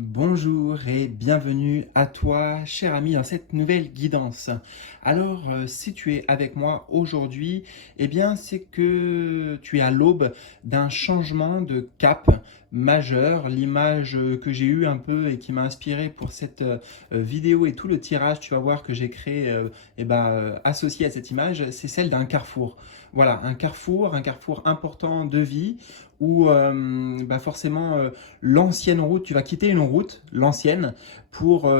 Bonjour et bienvenue à toi, cher ami, dans cette nouvelle guidance. Alors, si tu es avec moi aujourd'hui, eh bien, c'est que tu es à l'aube d'un changement de cap majeur. L'image que j'ai eue un peu et qui m'a inspiré pour cette vidéo et tout le tirage, tu vas voir que j'ai créé, associé à cette image, c'est celle d'un carrefour. Voilà, un carrefour important de vie où forcément l'ancienne route, tu vas quitter une route, l'ancienne, pour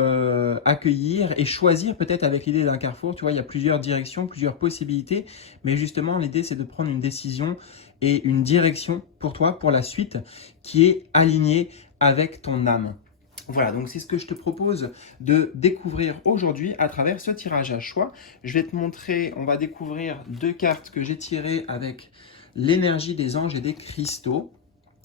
accueillir et choisir peut-être avec l'idée d'un carrefour. Tu vois, il y a plusieurs directions, plusieurs possibilités, mais justement l'idée c'est de prendre une décision et une direction pour toi, pour la suite, qui est alignée avec ton âme. Voilà, donc c'est ce que je te propose de découvrir aujourd'hui à travers ce tirage à choix. Je vais te montrer, on va découvrir deux cartes que j'ai tirées avec l'énergie des anges et des cristaux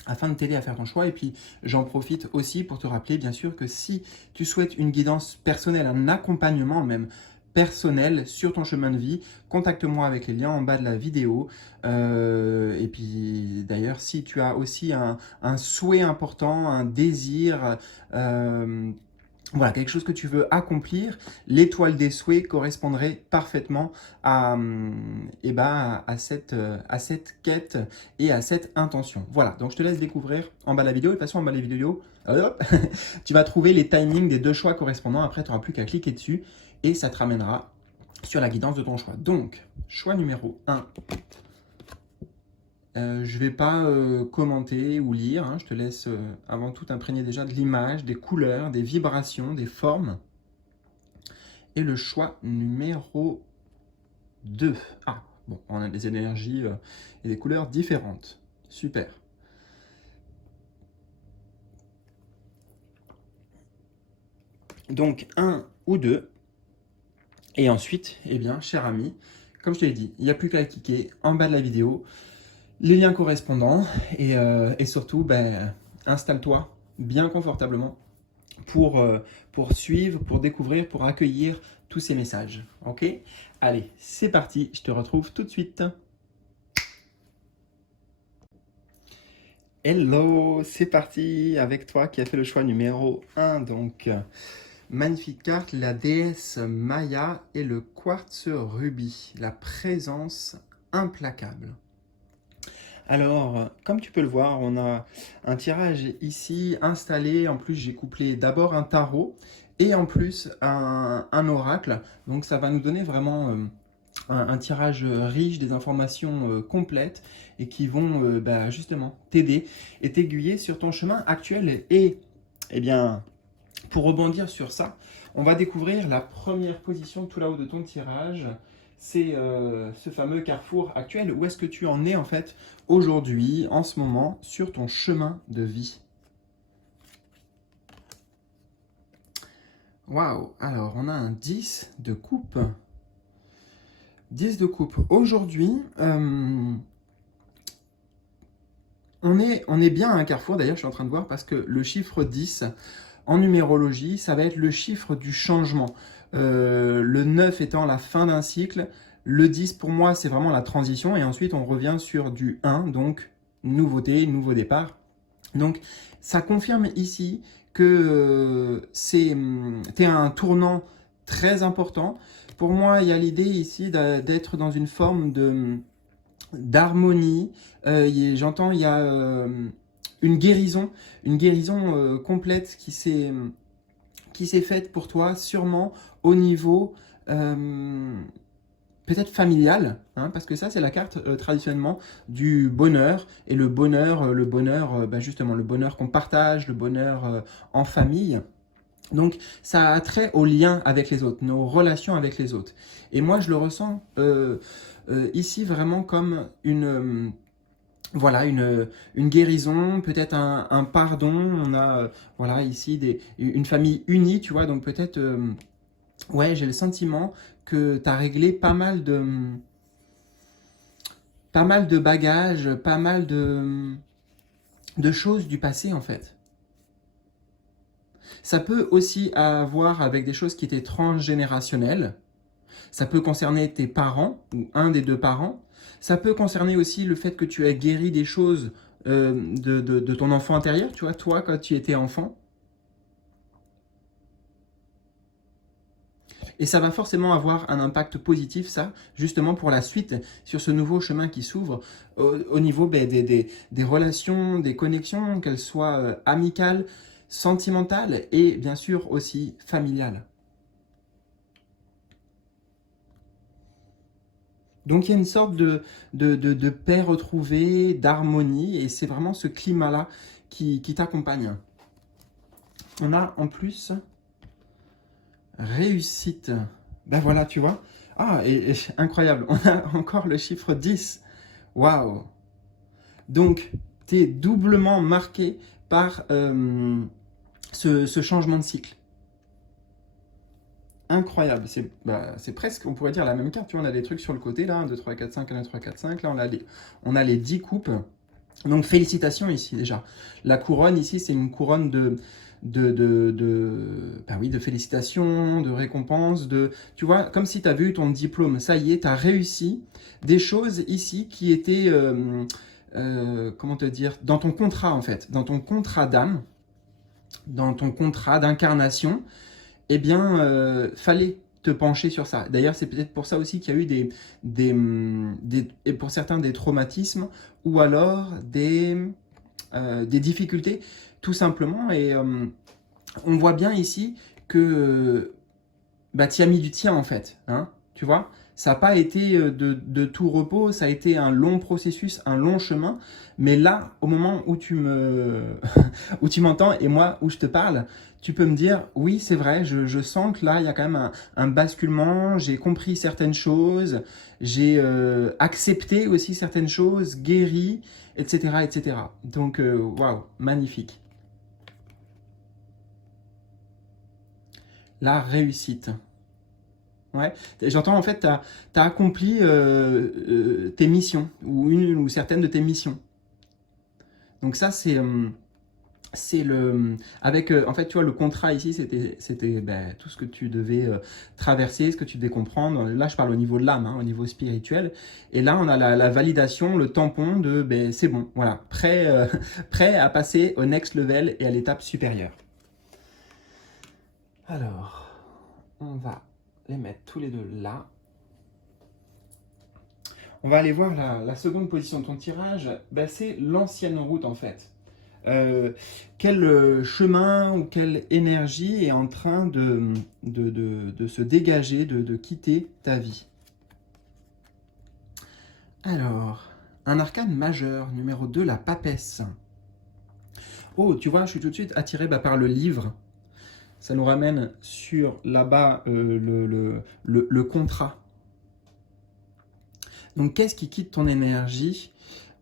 afin de t'aider à faire ton choix. Et puis, j'en profite aussi pour te rappeler, bien sûr, que si tu souhaites une guidance personnelle, un accompagnement même personnel sur ton chemin de vie, contacte-moi avec les liens en bas de la vidéo. Et puis, d'ailleurs, si tu as aussi un souhait important, un désir, voilà, quelque chose que tu veux accomplir, l'étoile des souhaits correspondrait parfaitement à cette quête et à cette intention. Voilà, donc je te laisse découvrir en bas de la vidéo. Et de toute façon, en bas de la vidéo, tu vas trouver les timings des deux choix correspondants. Après, tu n'auras plus qu'à cliquer dessus et ça te ramènera sur la guidance de ton choix. Donc, choix numéro 1. Je ne vais pas commenter ou lire, hein, je te laisse avant tout imprégner déjà de l'image, des couleurs, des vibrations, des formes. Et le choix numéro 2. Ah, bon, on a des énergies et des couleurs différentes. Super. Donc, 1 ou 2. Et ensuite, eh bien, cher ami, comme je te l'ai dit, il n'y a plus qu'à cliquer en bas de la vidéo, les liens correspondants, et surtout, installe-toi bien confortablement pour suivre, pour découvrir, pour accueillir tous ces messages. Ok? Allez, c'est parti, je te retrouve tout de suite. Hello, c'est parti avec toi qui a fait le choix numéro 1. Donc, magnifique carte, la déesse Maya et le quartz rubis, la présence implacable. Alors, comme tu peux le voir, on a un tirage ici installé. En plus, j'ai couplé d'abord un tarot et en plus un oracle. Donc, ça va nous donner vraiment un tirage riche, des informations complètes et qui vont justement t'aider et t'aiguiller sur ton chemin actuel. Et, eh bien, pour rebondir sur ça, on va découvrir la première position tout là-haut de ton tirage. C'est ce fameux carrefour actuel. Où est-ce que tu en es en fait aujourd'hui, en ce moment, sur ton chemin de vie? Waouh! Alors, on a un 10 de coupe. 10 de coupe. Aujourd'hui, on est bien à un carrefour. D'ailleurs, je suis en train de voir parce que le chiffre 10, en numérologie, ça va être le chiffre du changement. Le 9 étant la fin d'un cycle, le 10 pour moi c'est vraiment la transition et ensuite on revient sur du 1, donc nouveauté, nouveau départ. Donc ça confirme ici que t'es à un tournant très important. Pour moi il y a l'idée ici d'être dans une forme d'harmonie. J'entends il y a une guérison complète qui s'est faite pour toi, sûrement au niveau peut-être familial, hein, parce que ça c'est la carte traditionnellement du bonheur, et justement le bonheur qu'on partage, le bonheur en famille. Donc ça a trait au lien avec les autres, nos relations avec les autres. Et moi je le ressens ici vraiment comme une guérison, peut-être un pardon. On a voilà ici une famille unie, tu vois, donc peut-être ouais, j'ai le sentiment que tu as réglé pas mal de bagages, pas mal de choses du passé en fait. Ça peut aussi avoir avec des choses qui étaient transgénérationnelles. Ça peut concerner tes parents ou un des deux parents. Ça peut concerner aussi le fait que tu as guéri des choses de ton enfant intérieur, tu vois, toi quand tu étais enfant. Et ça va forcément avoir un impact positif, ça, justement pour la suite, sur ce nouveau chemin qui s'ouvre au niveau des relations, des connexions, qu'elles soient amicales, sentimentales et bien sûr aussi familiales. Donc il y a une sorte de paix retrouvée, d'harmonie, et c'est vraiment ce climat-là qui t'accompagne. On a en plus réussite. Ben voilà, tu vois. Ah, et incroyable, on a encore le chiffre 10. Waouh! Donc, tu es doublement marqué par ce changement de cycle. Incroyable, c'est presque, on pourrait dire, la même carte. Tu vois, on a des trucs sur le côté, là, 1, 2, 3, 4, 5, 1, 2, 3, 4, 5. Là, on a les 10 coupes. Donc, félicitations ici, déjà. La couronne, ici, c'est une couronne bah oui, de félicitations, de récompenses, tu vois, comme si tu as vu ton diplôme. Ça y est, tu as réussi des choses ici qui étaient, comment te dire, dans ton contrat, en fait, dans ton contrat d'âme, dans ton contrat d'incarnation. Eh bien, fallait te pencher sur ça. D'ailleurs, c'est peut-être pour ça aussi qu'il y a eu et pour certains des traumatismes ou alors des difficultés, tout simplement. Et on voit bien ici que bah, tu as mis du tien en fait. Hein, tu vois, ça n'a pas été de tout repos, ça a été un long processus, un long chemin. Mais là, au moment où où tu m'entends et moi où je te parle, tu peux me dire, oui, c'est vrai, je sens que là, il y a quand même un basculement, j'ai compris certaines choses, j'ai accepté aussi certaines choses, guéri, etc. etc. Donc, waouh, magnifique. La réussite. Ouais, j'entends en fait, tu as accompli tes missions, ou une ou certaines de tes missions. Donc ça, c'est avec, en fait, tu vois, le contrat ici, c'était ben, tout ce que tu devais traverser, ce que tu devais comprendre. Là, je parle au niveau de l'âme, hein, au niveau spirituel. Et là, on a la validation, le tampon de, ben, c'est bon, voilà, prêt, prêt à passer au next level et à l'étape supérieure. Alors, on va les mettre tous les deux là. On va aller voir la seconde position de ton tirage. Ben, c'est l'ancienne route en fait. Quel chemin ou quelle énergie est en train de se dégager, de quitter ta vie. Alors, un arcane majeur, numéro 2, la papesse. Oh, tu vois, je suis tout de suite attiré par le livre. Ça nous ramène sur là-bas le contrat. Donc, qu'est-ce qui quitte ton énergie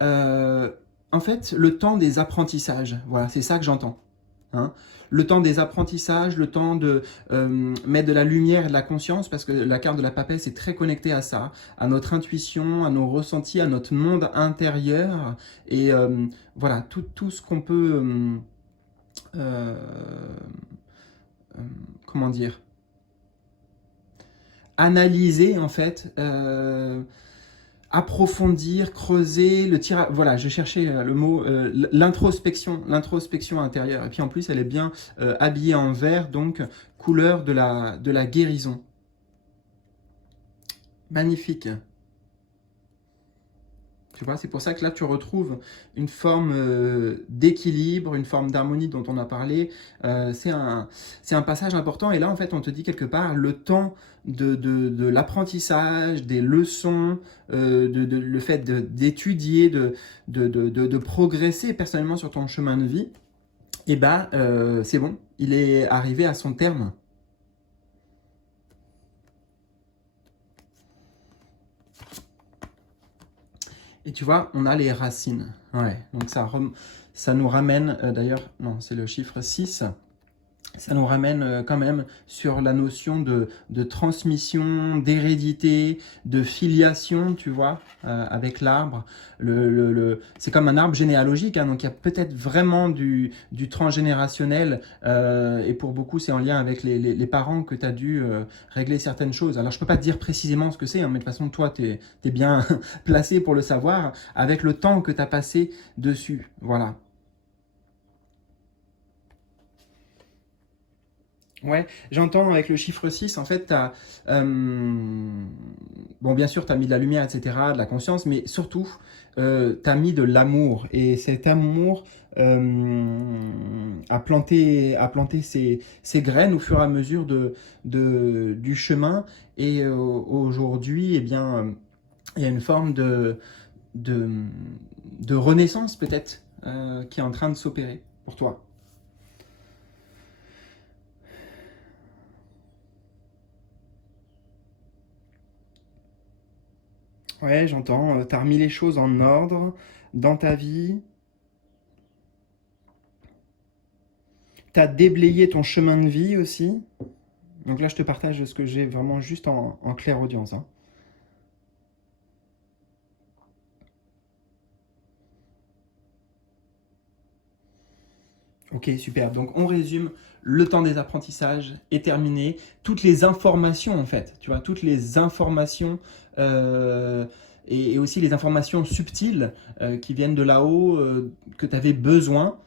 En fait, le temps des apprentissages. Voilà, c'est ça que j'entends. Hein, le temps des apprentissages, le temps de mettre de la lumière et de la conscience, parce que la carte de la papesse est très connectée à ça, à notre intuition, à nos ressentis, à notre monde intérieur, et voilà, tout ce qu'on peut, euh, comment dire, analyser en fait, approfondir, creuser, le tirage. Voilà, je cherchais le mot, l'introspection intérieure. Et puis en plus, elle est bien habillée en vert, donc couleur de la guérison. Magnifique. Tu vois, c'est pour ça que là, tu retrouves une forme d'équilibre, une forme d'harmonie dont on a parlé. C'est un passage important. Et là, en fait, on te dit quelque part le temps de l'apprentissage, des leçons, le fait d'étudier, de progresser personnellement sur ton chemin de vie. Et ben, c'est bon, il est arrivé à son terme. Et tu vois, on a les racines. Ouais, donc ça nous ramène, d'ailleurs, non, c'est le chiffre 6. Ça nous ramène quand même sur la notion de transmission, d'hérédité, de filiation, tu vois, avec l'arbre. C'est comme un arbre généalogique, hein, donc il y a peut-être vraiment du transgénérationnel, et pour beaucoup c'est en lien avec les parents que tu as dû régler certaines choses. Alors je peux pas te dire précisément ce que c'est, hein, mais de toute façon toi tu es bien placé pour le savoir, avec le temps que tu as passé dessus. Voilà. Ouais, j'entends avec le chiffre 6 en fait, bon, bien sûr, tu as mis de la lumière, etc., de la conscience, mais surtout, tu as mis de l'amour. Et cet amour a planté ses graines au fur et à mesure du chemin. Et aujourd'hui, eh bien, il y a une forme de, de renaissance peut-être qui est en train de s'opérer pour toi. Ouais, j'entends. Tu as remis les choses en ordre dans ta vie. Tu as déblayé ton chemin de vie aussi. Donc là, je te partage ce que j'ai vraiment juste en claire audience, hein. Ok, super. Donc on résume. Le temps des apprentissages est terminé. Toutes les informations, en fait, tu vois, toutes les informations euh, et aussi les informations subtiles qui viennent de là-haut, que tu avais besoin,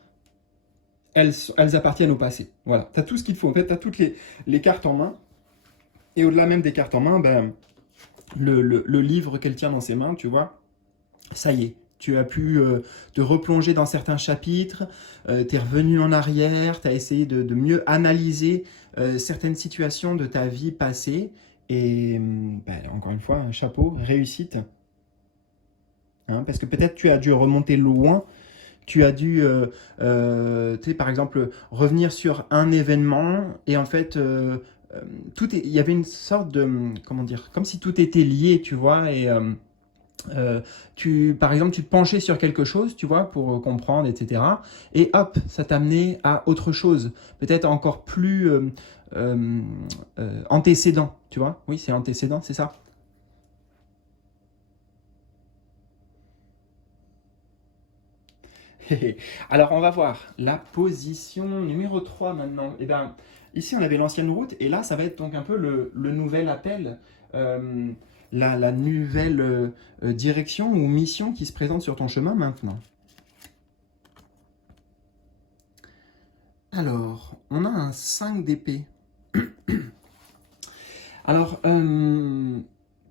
elles appartiennent au passé. Voilà, tu as tout ce qu'il te faut. En fait, tu as toutes les cartes en main. Et au-delà même des cartes en main, ben, le livre qu'elle tient dans ses mains, tu vois, ça y est. Tu as pu te replonger dans certains chapitres, tu es revenu en arrière, tu as essayé de mieux analyser certaines situations de ta vie passée. Et ben, encore une fois, un chapeau, réussite. Hein, parce que peut-être tu as dû remonter loin, tu as dû, tu sais, par exemple, revenir sur un événement et en fait, il y avait une sorte de, comment dire, comme si tout était lié, tu vois, et par exemple, tu te penchais sur quelque chose, tu vois, pour comprendre, etc. Et hop, ça t'amenait à autre chose, peut-être encore plus euh, antécédent, tu vois. Oui, c'est antécédent, c'est ça. Alors, on va voir la position numéro 3 maintenant. Eh bien, ici, on avait l'ancienne route, et là, ça va être donc un peu le nouvel appel, euh, la nouvelle direction ou mission qui se présente sur ton chemin maintenant. Alors, on a un 5 d'épée. Alors,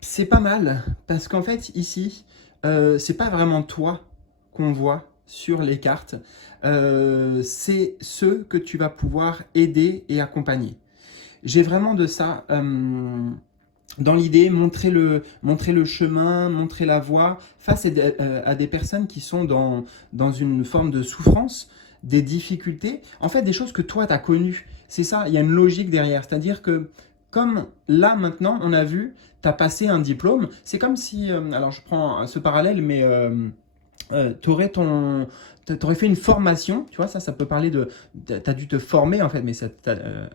c'est pas mal, parce qu'en fait, ici, c'est pas vraiment toi qu'on voit sur les cartes, c'est ceux que tu vas pouvoir aider et accompagner. J'ai vraiment de ça dans l'idée, montrer le chemin, montrer la voie face à des personnes qui sont dans une forme de souffrance, des difficultés, en fait des choses que toi tu as connues. C'est ça, il y a une logique derrière. C'est-à-dire que comme là maintenant on a vu, tu as passé un diplôme, c'est comme si, alors je prends ce parallèle, mais t'aurais fait une formation, tu vois, ça peut parler t'as dû te former en fait, mais ça,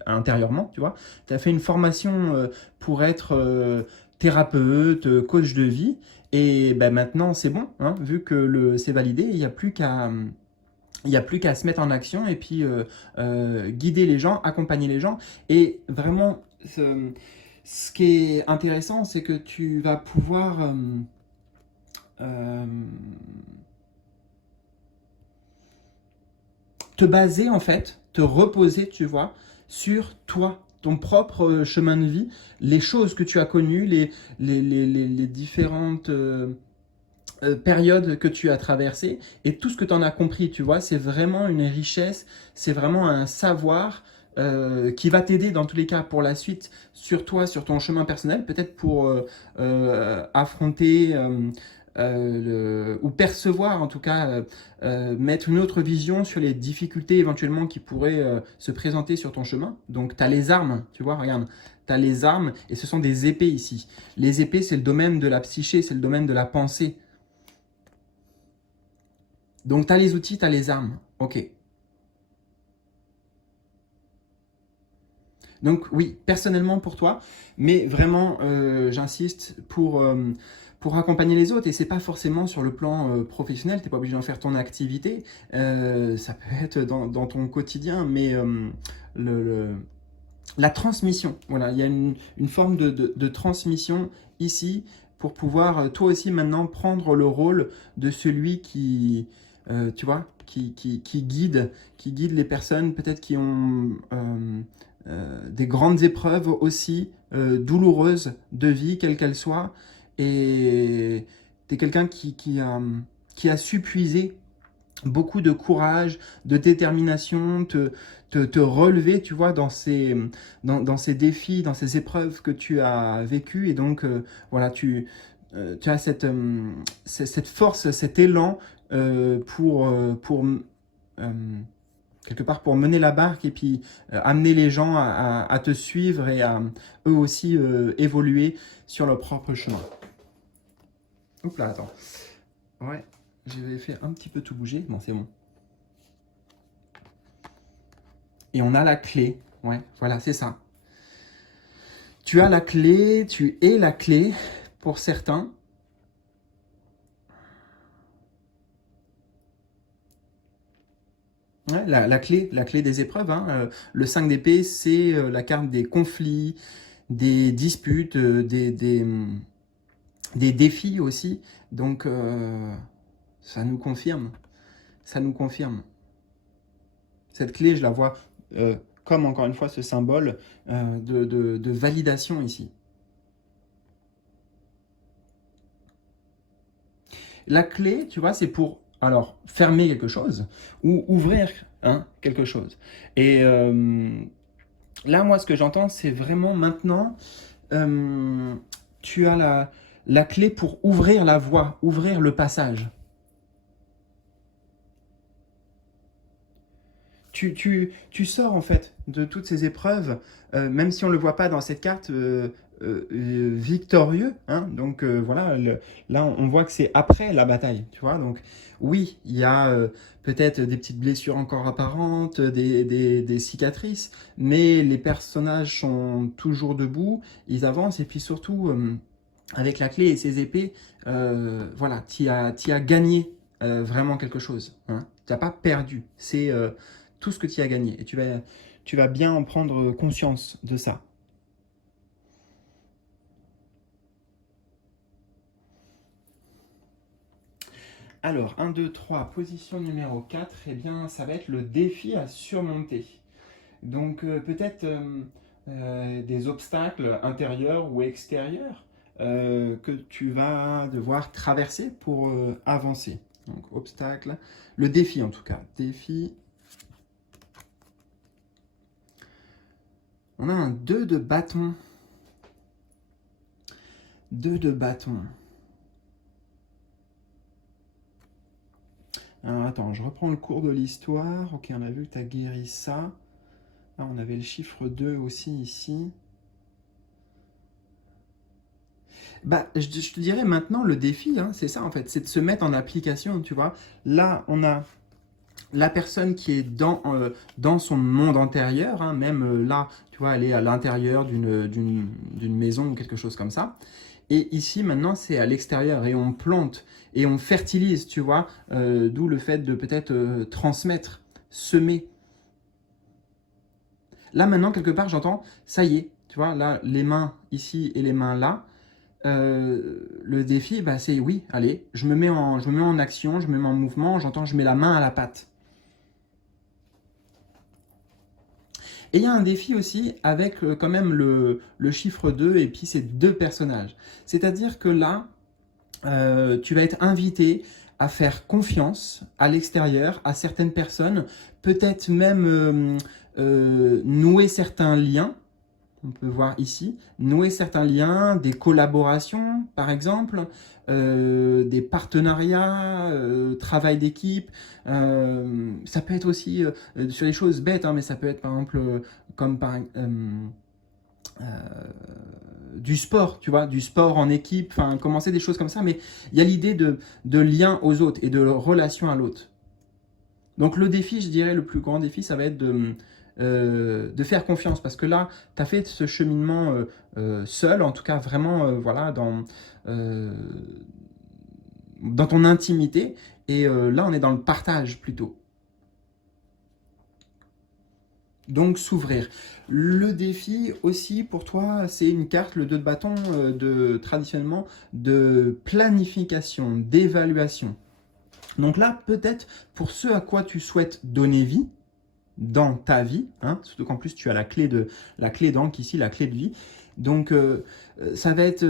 intérieurement, tu vois, t'as fait une formation pour être thérapeute, coach de vie, et ben maintenant c'est bon, hein, vu que c'est validé, il n'y a plus qu'à se mettre en action et puis guider les gens, accompagner les gens. Et vraiment, ce qui est intéressant, c'est que tu vas pouvoir euh, te baser en fait, te reposer, tu vois, sur toi, ton propre chemin de vie, les choses que tu as connues, les différentes périodes que tu as traversées et tout ce que tu en as compris, tu vois, c'est vraiment une richesse, c'est vraiment un savoir qui va t'aider dans tous les cas pour la suite, sur toi, sur ton chemin personnel, peut-être pour affronter ou percevoir en tout cas, mettre une autre vision sur les difficultés éventuellement qui pourraient se présenter sur ton chemin. Donc tu as les armes, tu vois, regarde, tu as les armes et ce sont des épées ici. Les épées, c'est le domaine de la psyché, c'est le domaine de la pensée. Donc tu as les outils, tu as les armes. Ok. Donc oui, personnellement pour toi, mais vraiment, j'insiste pour accompagner les autres. Et c'est pas forcément sur le plan professionnel, t'es pas obligé d'en faire ton activité. Ça peut être dans ton quotidien, mais le, le- la transmission, voilà, il y a une forme de transmission ici pour pouvoir toi aussi maintenant prendre le rôle de celui qui, tu vois, qui guide les personnes peut-être qui ont des grandes épreuves aussi, douloureuses de vie, quelles qu'elles soient. Et tu es quelqu'un qui a su puiser beaucoup de courage, de détermination, te relever, tu vois, dans ces défis, dans ces épreuves que tu as vécues. Et donc, voilà, tu as cette force, cet élan pour quelque part, pour mener la barque et puis amener les gens à te suivre et à eux aussi évoluer sur leur propre chemin. Oups là, attends. Ouais. J'avais fait un petit peu tout bouger. Bon, c'est bon. Et on a la clé. Ouais, voilà, c'est ça. Tu as la clé, tu es la clé pour certains. Ouais, la clé des épreuves. Hein. Le 5 d'épée, c'est la carte des conflits, des disputes, des défis aussi. Donc, ça nous confirme. Ça nous confirme. Cette clé, je la vois comme, encore une fois, ce symbole de validation ici. La clé, tu vois, c'est pour, alors, fermer quelque chose ou ouvrir quelque chose. Et là, moi, ce que j'entends, c'est vraiment maintenant, tu as la clé pour ouvrir la voie, ouvrir le passage. Tu sors en fait de toutes ces épreuves, même si on ne le voit pas dans cette carte, victorieux. Hein, donc voilà, là on voit que c'est après la bataille, tu vois. Donc oui, il y a peut-être des petites blessures encore apparentes, des cicatrices, mais les personnages sont toujours debout, ils avancent et puis surtout avec la clé et ses épées, voilà, tu as gagné vraiment quelque chose. Hein. Tu n'as pas perdu. C'est tout ce que tu as gagné. Et tu vas bien en prendre conscience de ça. Alors, 1, 2, 3, position numéro 4, eh bien, ça va être le défi à surmonter. Donc, peut-être des obstacles intérieurs ou extérieurs que tu vas devoir traverser pour avancer. Donc, obstacle, le défi en tout cas. Défi. On a un 2 de bâton. 2 de bâton. Alors attends, je reprends le cours de l'histoire. Ok, on a vu que tu as guéri ça. Ah, on avait le chiffre 2 aussi ici. Bah, je te dirais maintenant, le défi, hein, c'est ça en fait, c'est de se mettre en application, tu vois. Là, on a la personne qui est dans son monde antérieur, hein, même là, tu vois, elle est à l'intérieur d'une maison ou quelque chose comme ça. Et ici, maintenant, c'est à l'extérieur et on plante et on fertilise, tu vois, d'où le fait de peut-être transmettre, semer. Là, maintenant, quelque part, j'entends, ça y est, tu vois, là, les mains ici et les mains là, le défi, bah, c'est oui, allez, je me mets en action, je me mets en mouvement, j'entends, je mets la main à la pâte. Et il y a un défi aussi avec quand même le chiffre 2 et puis ces deux personnages. C'est-à-dire que là, tu vas être invité à faire confiance à l'extérieur, à certaines personnes, peut-être même nouer certains liens. On peut voir ici, nouer certains liens, des collaborations par exemple, des partenariats, travail d'équipe. Ça peut être aussi sur les choses bêtes, hein, mais ça peut être par exemple comme euh, du sport, tu vois, du sport en équipe, enfin commencer des choses comme ça, mais il y a l'idée de lien aux autres et de relation à l'autre. Donc le défi, je dirais, le plus grand défi, ça va être de faire confiance. Parce que là, tu as fait ce cheminement seul, en tout cas vraiment voilà, dans ton intimité. Et là, on est dans le partage plutôt. Donc s'ouvrir. Le défi aussi pour toi, c'est une carte, le 2 de bâton, traditionnellement, de planification, d'évaluation. Donc là, peut-être pour ce à quoi tu souhaites donner vie dans ta vie, hein, surtout qu'en plus tu as la clé d'encre ici, la clé de vie. Donc ça va être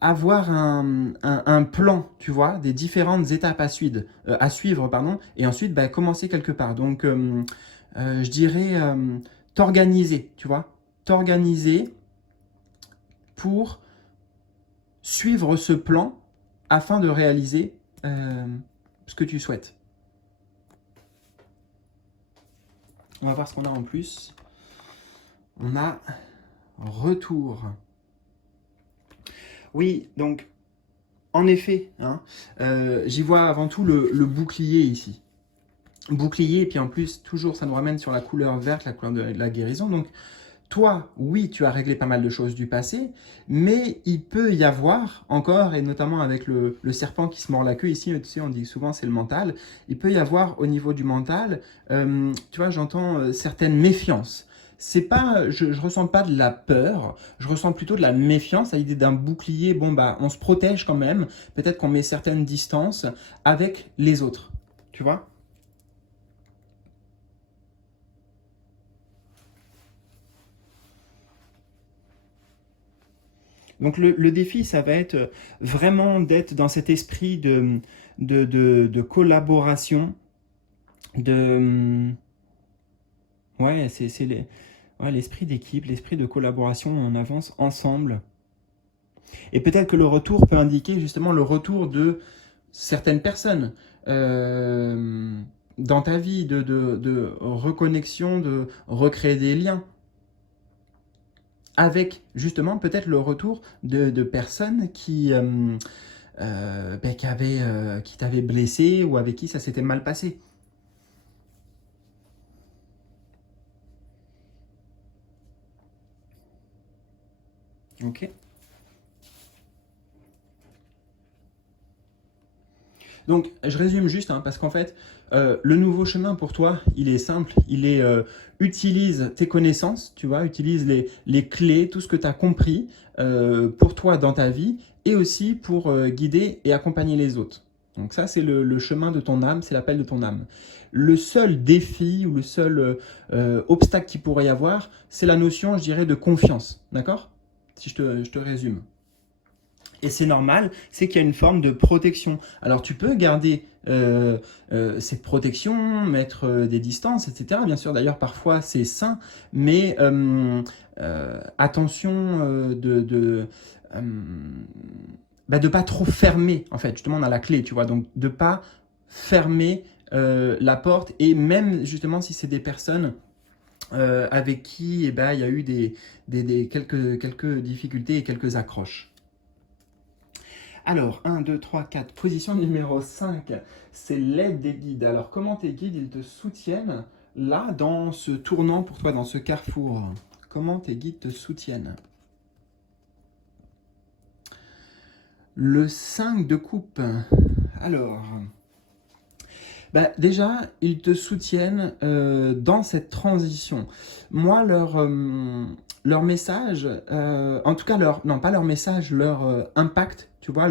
avoir un plan, tu vois, des différentes étapes à suivre, pardon, et ensuite bah, commencer quelque part. Donc je dirais t'organiser, tu vois, t'organiser pour suivre ce plan afin de réaliser ce que tu souhaites. On va voir ce qu'on a en plus. On a retour. Oui, donc, en effet, hein, j'y vois avant tout le bouclier ici. Bouclier, et puis en plus, toujours, ça nous ramène sur la couleur verte, la couleur de la guérison. Donc, toi, oui, tu as réglé pas mal de choses du passé, mais il peut y avoir encore, et notamment avec le serpent qui se mord la queue, ici, tu sais, on dit souvent c'est le mental, il peut y avoir au niveau du mental, tu vois, j'entends certaines méfiances. C'est pas, je ressens pas de la peur, je ressens plutôt de la méfiance à l'idée d'un bouclier. Bon, bah, on se protège quand même, peut-être qu'on met certaines distances avec les autres, tu vois. Donc le défi, ça va être vraiment d'être dans cet esprit de collaboration, de... Ouais, ouais, l'esprit d'équipe, l'esprit de collaboration, on avance ensemble. Et peut-être que le retour peut indiquer justement le retour de certaines personnes dans ta vie, de reconnexion, de recréer des liens, avec justement peut-être le retour de personnes ben, qui t'avaient blessé ou avec qui ça s'était mal passé. Ok. Donc, je résume juste, hein, parce qu'en fait, le nouveau chemin pour toi, il est simple. Il est utilise tes connaissances, tu vois, utilise les clés, tout ce que tu as compris pour toi dans ta vie et aussi pour guider et accompagner les autres. Donc ça, c'est le chemin de ton âme, c'est l'appel de ton âme. Le seul défi ou le seul obstacle qu'il pourrait y avoir, c'est la notion, je dirais, de confiance. D'accord? Si je te résume. Et c'est normal, c'est qu'il y a une forme de protection. Alors tu peux garder cette protection, mettre des distances, etc. Bien sûr, d'ailleurs, parfois c'est sain, mais attention euh, bah, de pas trop fermer, en fait. Justement, on a la clé, tu vois, donc de pas fermer la porte, et même justement si c'est des personnes avec qui eh ben, il y a eu quelques difficultés et quelques accroches. Alors, 1, 2, 3, 4. Position numéro 5, c'est l'aide des guides. Alors, comment tes guides, ils te soutiennent là, dans ce tournant pour toi, dans ce carrefour? Comment tes guides te soutiennent? Le 5 de coupe. Alors, bah, déjà, ils te soutiennent dans cette transition. Moi, leur message, en tout cas, non pas leur message, leur impact, tu vois,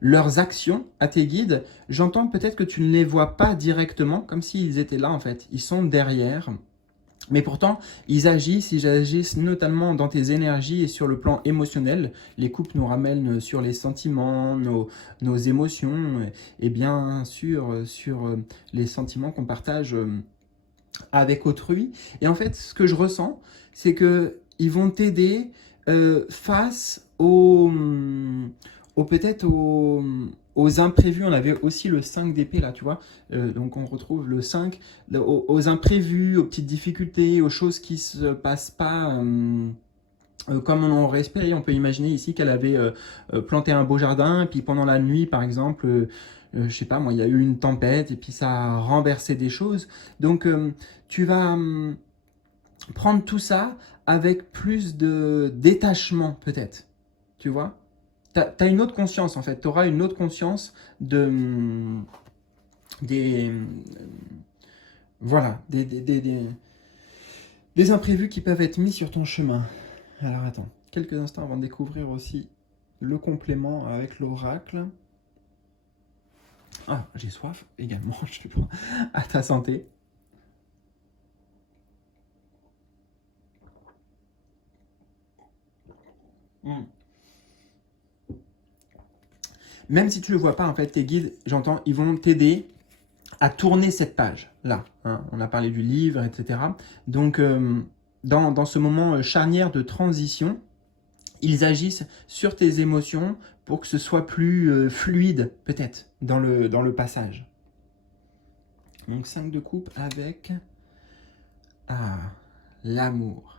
leurs actions à tes guides, j'entends peut-être que tu ne les vois pas directement, comme s'ils étaient là en fait. Ils sont derrière. Mais pourtant, ils agissent notamment dans tes énergies et sur le plan émotionnel. Les coupes nous ramènent sur les sentiments, nos émotions, et bien sûr sur les sentiments qu'on partage avec autrui. Et en fait, ce que je ressens, c'est que ils vont t'aider face peut-être aux imprévus. On avait aussi le 5 d'épée là, tu vois. Donc on retrouve le 5 aux imprévus, aux petites difficultés, aux choses qui se passent pas comme on aurait espéré. On peut imaginer ici qu'elle avait planté un beau jardin, et puis pendant la nuit, par exemple, je sais pas moi, il y a eu une tempête, et puis ça a renversé des choses. Donc tu vas prendre tout ça avec plus de détachement, peut-être. Tu vois? T'as une autre conscience, en fait. Tu auras une autre conscience des, voilà, des imprévus qui peuvent être mis sur ton chemin. Alors attends, quelques instants avant de découvrir aussi le complément avec l'oracle. Ah, j'ai soif également, je vais prendre à ta santé. Mm. Même si tu ne le vois pas, en fait, tes guides, j'entends, ils vont t'aider à tourner cette page là, hein. On a parlé du livre, etc. Donc, dans ce moment charnière de transition, ils agissent sur tes émotions pour que ce soit plus fluide, peut-être, dans le passage. Donc 5 de coupe avec l'amour.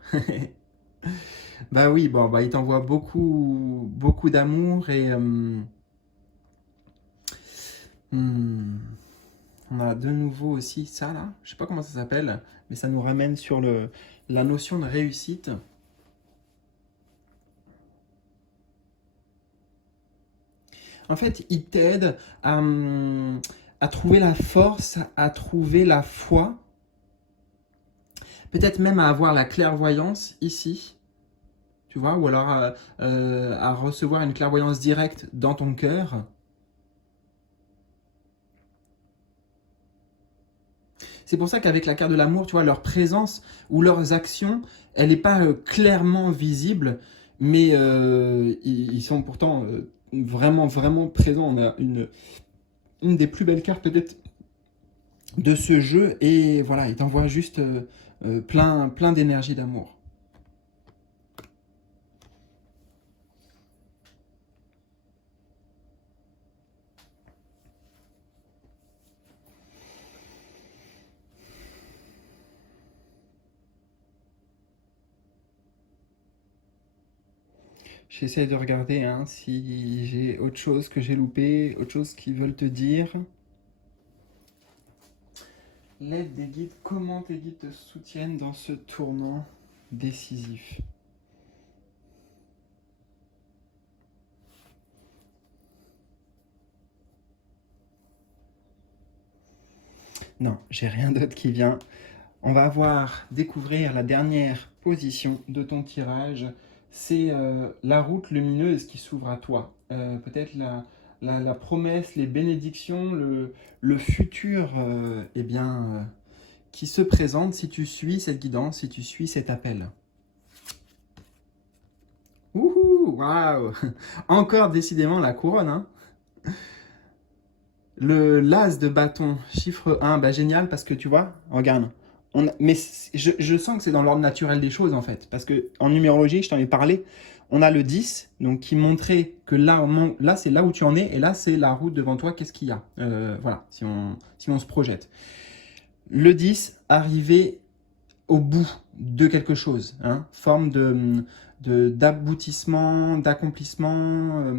Bah oui, bon, bah, il t'envoie beaucoup, beaucoup d'amour et hmm, on a de nouveau aussi ça là. Je sais pas comment ça s'appelle, mais ça nous ramène sur la notion de réussite. En fait, il t'aide à trouver la force, à trouver la foi, peut-être même à avoir la clairvoyance ici, tu vois, ou alors à recevoir une clairvoyance directe dans ton cœur. C'est pour ça qu'avec la carte de l'amour, tu vois, leur présence ou leurs actions, elle n'est pas clairement visible, mais ils sont pourtant vraiment, vraiment présents. On a une des plus belles cartes peut-être de ce jeu et voilà, il t'envoie juste plein, plein d'énergie d'amour. J'essaie de regarder hein, si j'ai autre chose que j'ai loupé, autre chose qu'ils veulent te dire. L'aide des guides, comment tes guides te soutiennent dans ce tournant décisif? Non, j'ai rien d'autre qui vient. On va découvrir la dernière position de ton tirage. C'est la route lumineuse qui s'ouvre à toi. Peut-être la promesse, les bénédictions, le futur eh bien, qui se présente si tu suis cette guidance, si tu suis cet appel. Wouhou, waouh! Encore décidément la couronne, hein. Le l'as de bâton, chiffre 1, bah génial parce que tu vois, regarde. Mais je sens que c'est dans l'ordre naturel des choses en fait. Parce que en numérologie, je t'en ai parlé, on a le 10, donc qui montrait que là c'est là où tu en es, et là c'est la route devant toi, qu'est-ce qu'il y a. Voilà, si on se projette. Le 10, arrivé au bout de quelque chose, hein, forme d'aboutissement, d'accomplissement,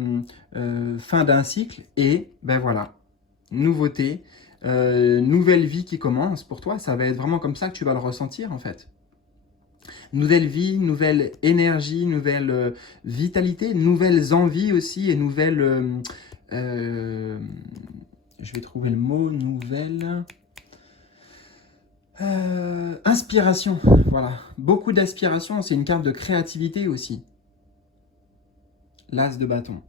fin d'un cycle, et ben voilà, nouveauté, nouvelle vie qui commence pour toi. Ça va être vraiment comme ça que tu vas le ressentir en fait. Nouvelle vie, nouvelle énergie, nouvelle vitalité, nouvelles envies aussi et nouvelles... je vais trouver le mot, nouvelle... inspiration, voilà. Beaucoup d'aspiration, c'est une carte de créativité aussi. L'as de bâton.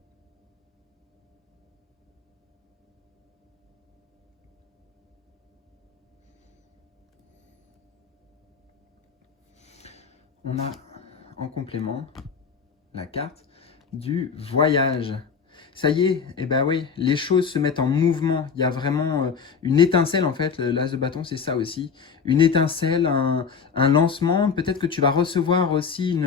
On a en complément la carte du voyage. Ça y est, et ben oui, les choses se mettent en mouvement. Il y a vraiment une étincelle en fait. L'as de bâton, c'est ça aussi. Une étincelle, un lancement. Peut-être que tu vas recevoir aussi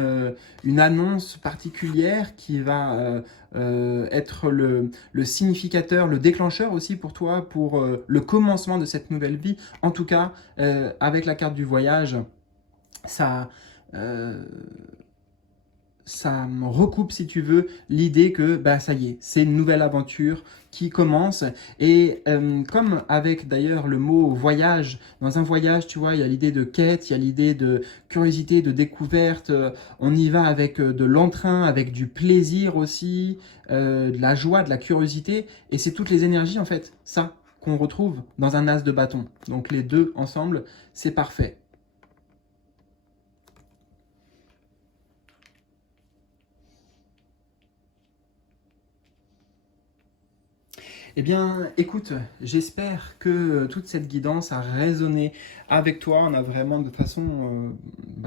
une annonce particulière qui va être le significateur, le déclencheur aussi pour toi, pour le commencement de cette nouvelle vie. En tout cas, avec la carte du voyage, ça, euh, ça me recoupe, si tu veux, l'idée que bah, ça y est, c'est une nouvelle aventure qui commence. Et comme avec d'ailleurs le mot voyage, dans un voyage, tu vois, il y a l'idée de quête, il y a l'idée de curiosité, de découverte. On y va avec de l'entrain, avec du plaisir aussi, de la joie, de la curiosité. Et c'est toutes les énergies, en fait, ça, qu'on retrouve dans un as de bâton. Donc les deux ensemble, c'est parfait. Eh bien, écoute, j'espère que toute cette guidance a résonné avec toi. On a vraiment de toute façon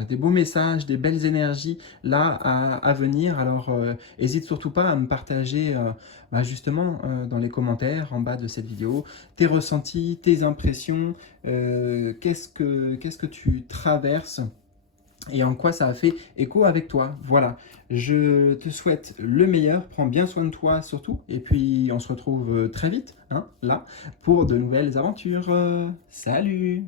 des beaux messages, des belles énergies là à venir. Alors, hésite surtout pas à me partager justement dans les commentaires en bas de cette vidéo tes ressentis, tes impressions, qu'est-ce que tu traverses et en quoi ça a fait écho avec toi. Voilà, je te souhaite le meilleur, prends bien soin de toi surtout, et puis on se retrouve très vite, hein, là, pour de nouvelles aventures. Salut!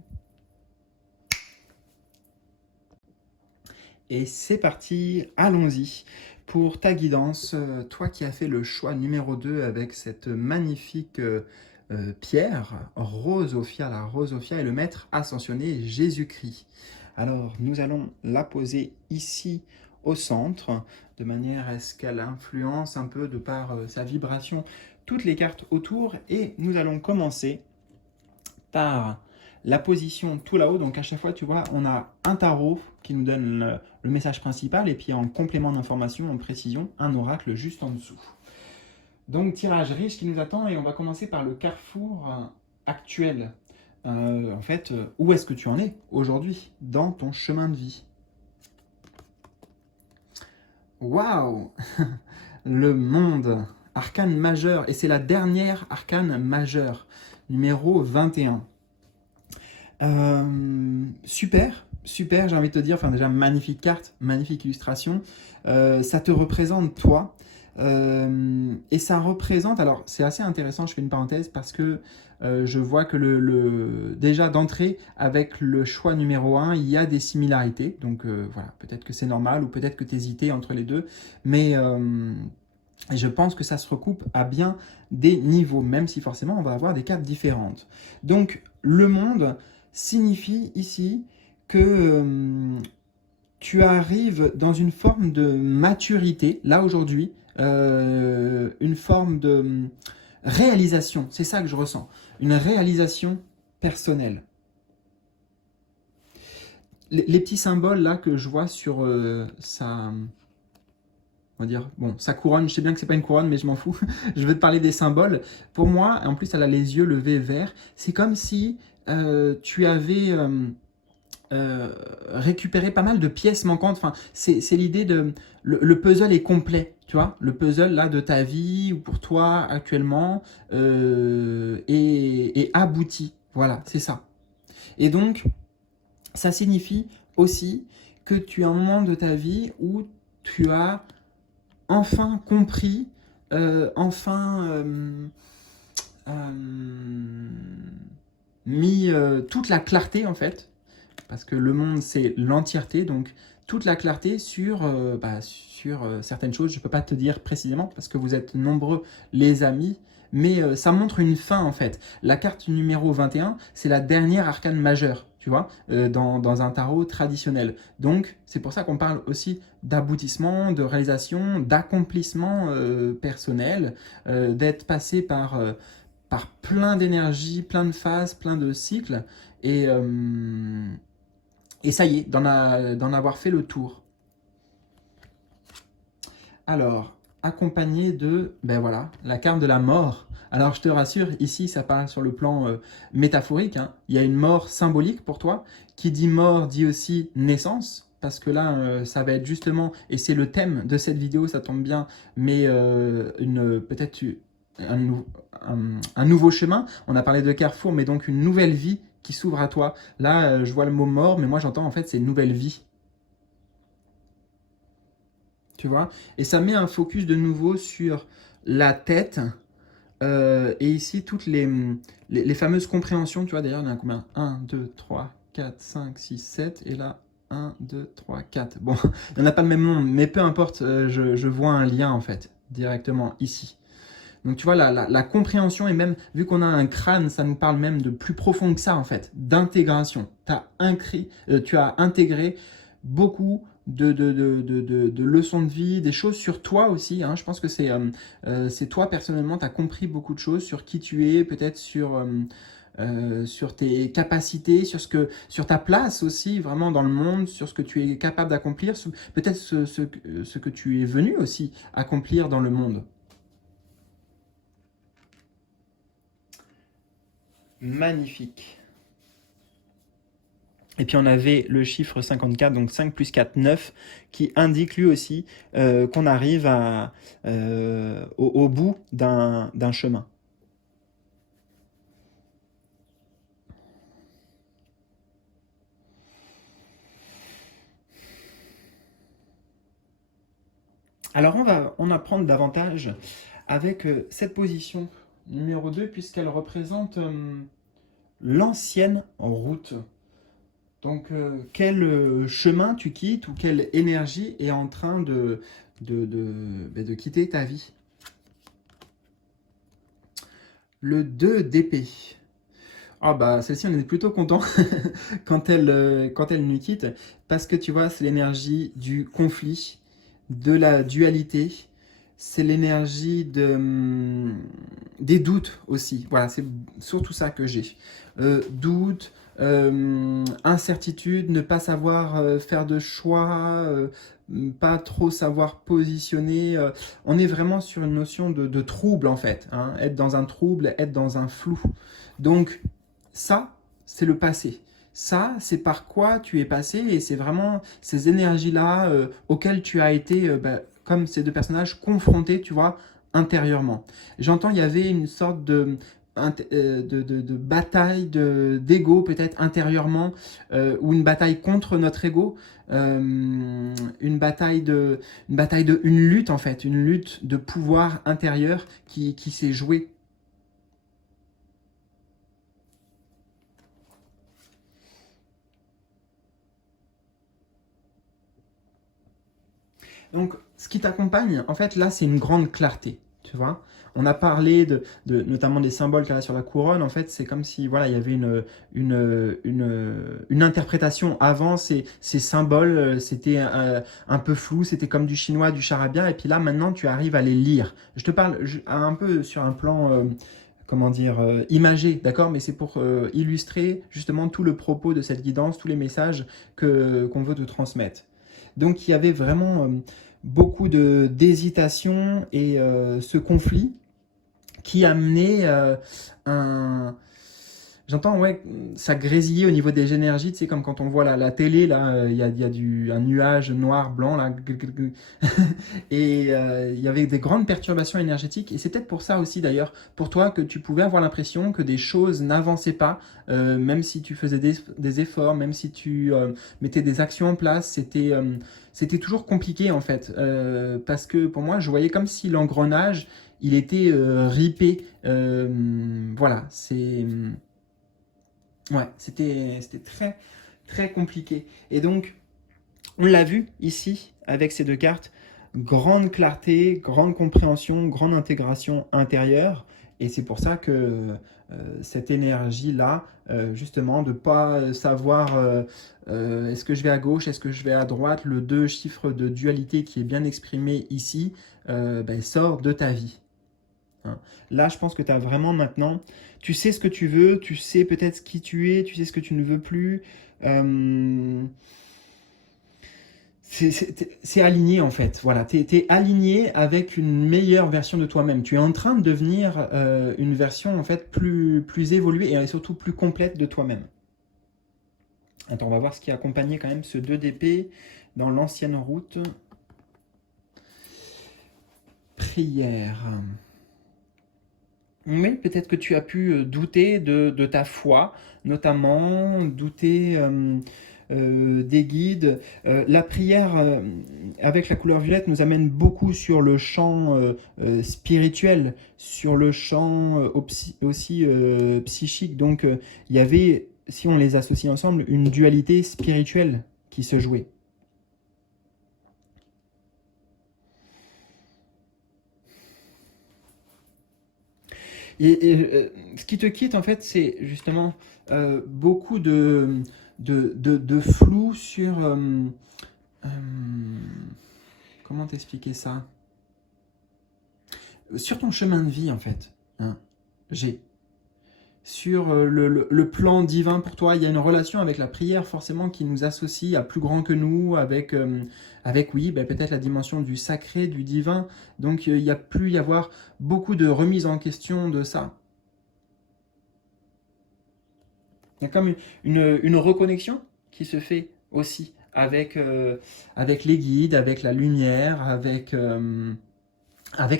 Et c'est parti, allons-y. Pour ta guidance, toi qui as fait le choix numéro 2 avec cette magnifique pierre, Rosophia, la Rosophia est le maître ascensionné Jésus-Christ. Alors, nous allons la poser ici au centre, de manière à ce qu'elle influence un peu de par sa vibration toutes les cartes autour. Et nous allons commencer par la position tout là-haut. Donc à chaque fois, tu vois, on a un tarot qui nous donne le message principal et puis en complément d'information, en précision, un oracle juste en dessous. Donc tirage riche qui nous attend et on va commencer par le carrefour actuel. En fait, où est-ce que tu en es aujourd'hui dans ton chemin de vie? Waouh! Le monde, arcane majeur, et c'est la dernière arcane majeure, numéro 21. Super, super, j'ai envie de te dire, enfin déjà magnifique carte, magnifique illustration, ça te représente toi, et ça représente, alors c'est assez intéressant, je fais une parenthèse parce que je vois que déjà d'entrée avec le choix numéro 1, il y a des similarités, donc voilà, peut-être que c'est normal ou peut-être que tu hésitais entre les deux, mais je pense que ça se recoupe à bien des niveaux, même si forcément on va avoir des cartes différentes. Donc le monde signifie ici que tu arrives dans une forme de maturité, là aujourd'hui, une forme de réalisation, c'est ça que je ressens, une réalisation personnelle. Les petits symboles là que je vois sur on va dire, bon, sa couronne, je sais bien que c'est pas une couronne, mais je m'en fous. Je vais te parler des symboles. Pour moi, en plus, elle a les yeux levés vers. C'est comme si tu avais récupéré pas mal de pièces manquantes. Enfin, c'est l'idée de... Le puzzle est complet, tu vois. Le puzzle, là, de ta vie, ou pour toi, actuellement, est abouti. Voilà, c'est ça. Et donc, ça signifie aussi que tu as un moment de ta vie où tu as enfin compris, mis toute la clarté en fait, parce que le monde c'est l'entièreté, donc toute la clarté sur, sur certaines choses. Je ne peux pas te dire précisément parce que vous êtes nombreux les amis, mais ça montre une fin en fait. La carte numéro 21, c'est la dernière arcane majeure, tu vois, dans un tarot traditionnel. Donc c'est pour ça qu'on parle aussi d'aboutissement, de réalisation, d'accomplissement personnel, d'être passé par plein d'énergie, plein de phases, plein de cycles, et, euh, et ça y est, d'en avoir fait le tour. Alors, accompagné de, ben voilà, la carte de la mort. Alors je te rassure, ici ça parle sur le plan métaphorique, hein. Il y a une mort symbolique pour toi. Qui dit mort dit aussi naissance, parce que là ça va être justement, et c'est le thème de cette vidéo, ça tombe bien, mais peut-être un nouveau chemin. On a parlé de carrefour, mais donc une nouvelle vie qui s'ouvre à toi. Là je vois le mot mort, mais moi j'entends en fait c'est une nouvelle vie. Tu vois, et ça met un focus de nouveau sur la tête, et ici toutes les fameuses compréhensions, tu vois, d'ailleurs on a combien? 1, 2, 3, 4, 5, 6, 7, et là 1, 2, 3, 4. Bon, il n'y en a pas le même nombre, mais peu importe, je vois un lien en fait, directement ici. Donc tu vois, la compréhension, et même vu qu'on a un crâne, ça nous parle même de plus profond que ça en fait, d'intégration. Tu as intégré beaucoup de leçons de vie, des choses sur toi aussi, hein. Je pense que c'est toi personnellement, tu as compris beaucoup de choses sur qui tu es, peut-être sur tes capacités, sur ta place aussi vraiment dans le monde, sur ce que tu es capable d'accomplir, peut-être ce que tu es venu aussi accomplir dans le monde. Magnifique. Et puis on avait le chiffre 54, donc 5 plus 4, 9, qui indique lui aussi qu'on arrive au bout d'un chemin. Alors on va en apprendre davantage avec cette position numéro 2, puisqu'elle représente l'ancienne route. Donc quel chemin tu quittes ou quelle énergie est en train de quitter ta vie. Le 2 d'épée. Ah bah celle-ci on est plutôt content quand elle nous quitte, parce que tu vois c'est l'énergie du conflit, de la dualité, c'est l'énergie des doutes aussi. Voilà, c'est surtout ça que j'ai. Doute, incertitude, ne pas savoir faire de choix, pas trop savoir positionner. On est vraiment sur une notion de trouble en fait, hein. Être dans un trouble, être dans un flou. Donc ça, c'est le passé. Ça, c'est par quoi tu es passé et c'est vraiment ces énergies-là auxquelles tu as été, comme ces deux personnages, confrontés, tu vois, intérieurement. J'entends, il y avait une sorte de bataille d'ego peut-être intérieurement ou une bataille contre notre ego, une lutte en fait, une lutte de pouvoir intérieur qui s'est jouée. Donc, ce qui t'accompagne, en fait, là, c'est une grande clarté, tu vois. On a parlé notamment des symboles qu'il y a sur la couronne. En fait, c'est comme si, voilà, il y avait une interprétation avant. Ces symboles, c'était un peu flou, c'était comme du chinois, du charabia. Et puis là, maintenant, tu arrives à les lire. Je te parle un peu sur un plan, comment dire, imagé, d'accord? Mais c'est pour illustrer justement tout le propos de cette guidance, tous les messages qu'on veut te transmettre. Donc il y avait vraiment beaucoup d'hésitation et ce conflit qui amenait un... J'entends, ouais, ça grésillait au niveau des énergies, tu sais, comme quand on voit la télé, là, il y a un nuage noir, blanc, là, et il y avait des grandes perturbations énergétiques, et c'est peut-être pour ça aussi, d'ailleurs, pour toi, que tu pouvais avoir l'impression que des choses n'avançaient pas, même si tu faisais des efforts, même si tu mettais des actions en place, c'était toujours compliqué, en fait, parce que pour moi, je voyais comme si l'engrenage, il était ripé, voilà, ouais, c'était très, très compliqué. Et donc, on l'a vu ici, avec ces deux cartes, grande clarté, grande compréhension, grande intégration intérieure. Et c'est pour ça que cette énergie-là, justement, de ne pas savoir est-ce que je vais à gauche, est-ce que je vais à droite, le deux chiffres de dualité qui est bien exprimé ici, sort de ta vie. Hein. Là, je pense que tu as vraiment maintenant, tu sais ce que tu veux, tu sais peut-être qui tu es, tu sais ce que tu ne veux plus. Euh, c'est aligné en fait. Voilà, tu es aligné avec une meilleure version de toi-même. Tu es en train de devenir une version en fait plus évoluée et surtout plus complète de toi-même. Attends, on va voir ce qui accompagnait quand même ce 2 d'épée dans l'ancienne route. Prière. Oui, peut-être que tu as pu douter de ta foi, notamment douter des guides. La prière avec la couleur violette nous amène beaucoup sur le champ spirituel, sur le champ aussi psychique. Donc il y avait, si on les associe ensemble, une dualité spirituelle qui se jouait. Ce qui te quitte, en fait, c'est justement beaucoup de flou sur... euh, comment t'expliquer ça? Sur ton chemin de vie, en fait. Hein, j'ai. Sur le plan divin pour toi, il y a une relation avec la prière forcément qui nous associe à plus grand que nous, avec oui, peut-être la dimension du sacré, du divin. Donc il y a plus y avoir beaucoup de remise en question de ça. Il y a comme une reconnexion qui se fait aussi avec les guides, avec la lumière, avec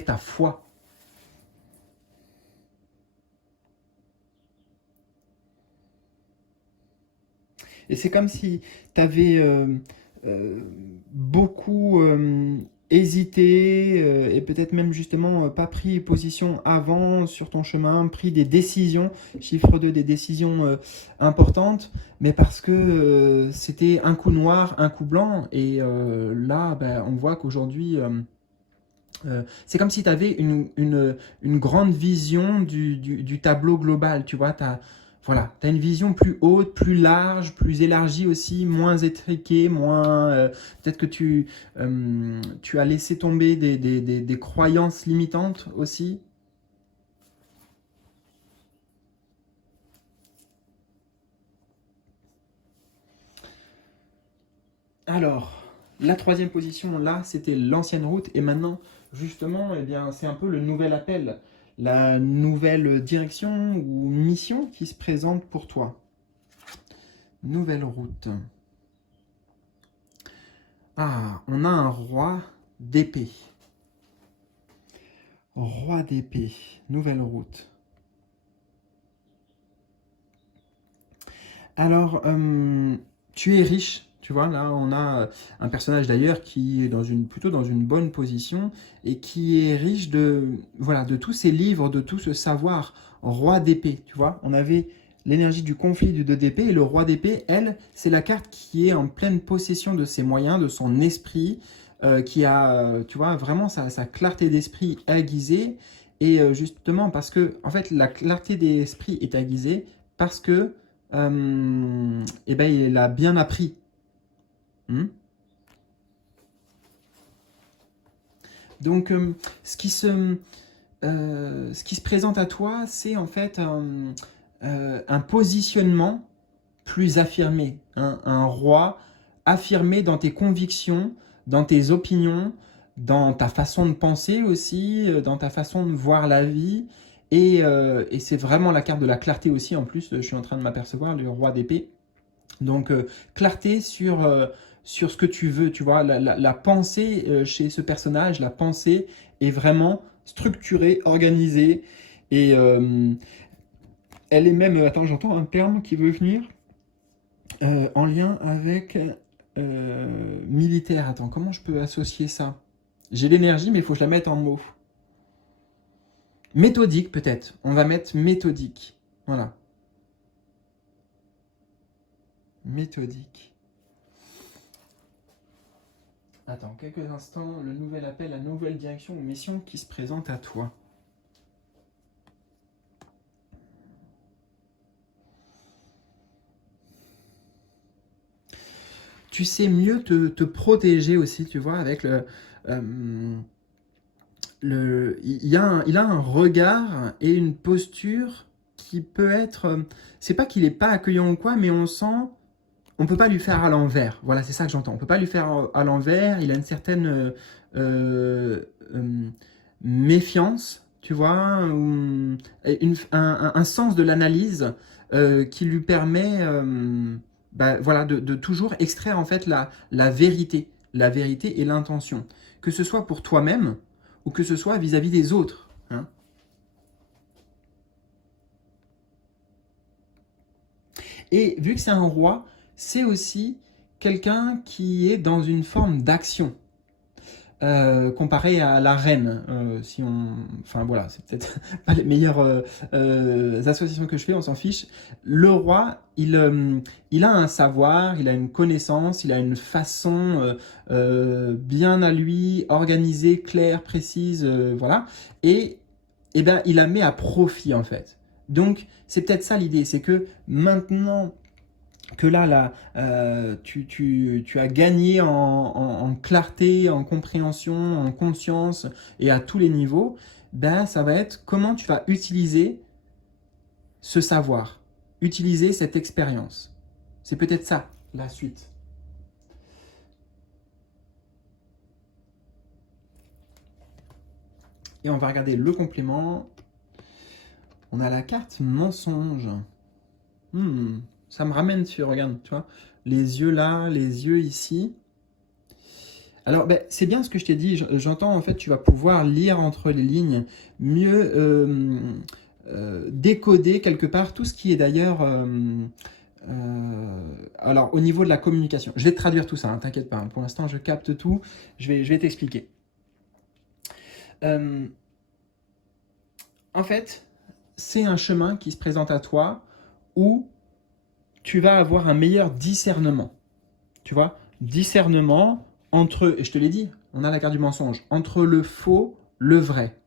ta foi. Et c'est comme si tu avais euh, beaucoup hésité et peut-être même justement pas pris position avant sur ton chemin, pris des décisions, chiffre 2, des décisions importantes, mais parce que c'était un coup noir, un coup blanc. Et là, ben, on voit qu'aujourd'hui, c'est comme si tu avais une grande vision du tableau global, tu vois, voilà, tu as une vision plus haute, plus large, plus élargie aussi, moins étriquée, moins... peut-être que tu as laissé tomber des croyances limitantes aussi. Alors, la troisième position, là, c'était l'ancienne route. Et maintenant, justement, eh bien, c'est un peu le nouvel appel, la nouvelle direction ou mission qui se présente pour toi. Nouvelle route. Ah, on a un roi d'épée. Roi d'épée, nouvelle route. Alors, tu es riche, tu vois, là on a un personnage d'ailleurs qui est plutôt dans une bonne position et qui est riche voilà, de tous ces livres, de tout ce savoir. Roi d'épée, tu vois, on avait l'énergie du conflit du 2 d'épée et le roi d'épée, elle, c'est la carte qui est en pleine possession de ses moyens, de son esprit, qui a, tu vois, vraiment sa clarté d'esprit aiguisée. Et justement, parce que, en fait, la clarté d'esprit est aiguisée parce que eh ben, il a bien appris. Hmm. Donc, ce qui se présente à toi, c'est en fait un positionnement plus affirmé, un roi affirmé dans tes convictions, dans tes opinions, dans ta façon de penser aussi, dans ta façon de voir la vie. Et c'est vraiment la carte de la clarté aussi. En plus, je suis en train de m'apercevoir, le roi d'épée. Donc, clarté sur ce que tu veux, tu vois, la pensée chez ce personnage, la pensée est vraiment structurée, organisée, et elle est même, attends, j'entends un terme qui veut venir, en lien avec militaire. Attends, comment je peux associer ça? J'ai l'énergie, mais il faut que je la mette en mots. Méthodique, peut-être. On va mettre méthodique. Voilà. Méthodique. Attends, quelques instants, le nouvel appel, la nouvelle direction ou mission qui se présente à toi. Tu sais mieux te protéger aussi, tu vois, avec il a un regard et une posture qui peut être, c'est pas qu'il est pas accueillant ou quoi, mais on sent, on peut pas lui faire à l'envers. Voilà, c'est ça que j'entends. On peut pas lui faire à l'envers. Il a une certaine euh, méfiance, tu vois, un sens de l'analyse qui lui permet, bah, voilà, de toujours extraire en fait la vérité et l'intention, que ce soit pour toi-même ou que ce soit vis-à-vis des autres. Hein. Et vu que c'est un roi, c'est aussi quelqu'un qui est dans une forme d'action. Comparé à la reine, si on, enfin voilà, c'est peut-être pas les meilleures associations que je fais, on s'en fiche. Le roi, il a un savoir, il a une connaissance, il a une façon bien à lui, organisée, claire, précise, voilà, et, et ben il la met à profit en fait. Donc c'est peut-être ça l'idée, c'est que maintenant que là, tu as gagné en clarté, en compréhension, en conscience et à tous les niveaux, ben, ça va être comment tu vas utiliser ce savoir, utiliser cette expérience. C'est peut-être ça, la suite. Et on va regarder le complément. On a la carte mensonge. Hmm, ça me ramène sur, regarde, tu vois, les yeux là, les yeux ici. Alors, ben, c'est bien ce que je t'ai dit. J'entends, en fait, tu vas pouvoir lire entre les lignes, mieux décoder quelque part tout ce qui est d'ailleurs. Alors, au niveau de la communication, je vais te traduire tout ça, hein, t'inquiète pas, hein. Pour l'instant, je capte tout. Je vais t'expliquer. Euh, En fait, c'est un chemin qui se présente à toi où tu vas avoir un meilleur discernement. Tu vois, discernement entre, et je te l'ai dit, on a la carte du mensonge, entre le faux, le vrai.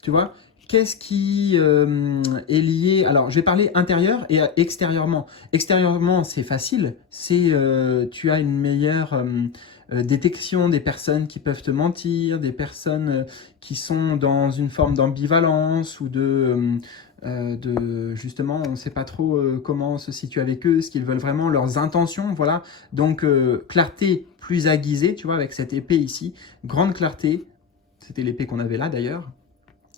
Tu vois, qu'est-ce qui est lié? Alors, je vais parler intérieur et extérieurement. Extérieurement, c'est facile. C'est tu as une meilleure détection des personnes qui peuvent te mentir, des personnes qui sont dans une forme d'ambivalence ou de justement, on ne sait pas trop comment se situer avec eux, ce qu'ils veulent vraiment, leurs intentions, voilà. Donc, clarté plus aiguisée, tu vois, avec cette épée ici, grande clarté, c'était l'épée qu'on avait là d'ailleurs,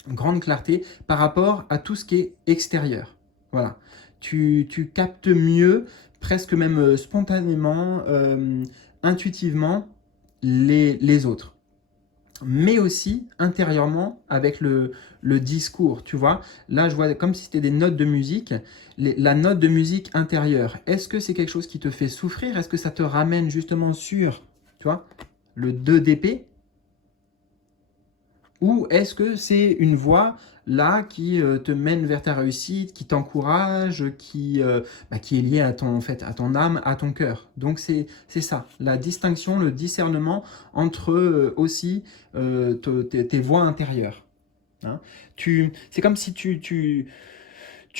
grande clarté par rapport à tout ce qui est extérieur. Voilà. Tu captes mieux, presque même spontanément, intuitivement, les autres. Mais aussi intérieurement avec le discours, tu vois. Là, je vois comme si c'était des notes de musique, la note de musique intérieure. Est-ce que c'est quelque chose qui te fait souffrir? Est-ce que ça te ramène justement sur, tu vois, le 2 d'épée? Ou est-ce que c'est une voie là qui te mène vers ta réussite, qui t'encourage, qui est liée à ton, en fait, à ton âme, à ton cœur. Donc c'est ça, la distinction, le discernement entre aussi tes voies intérieures. Hein. C'est comme si tu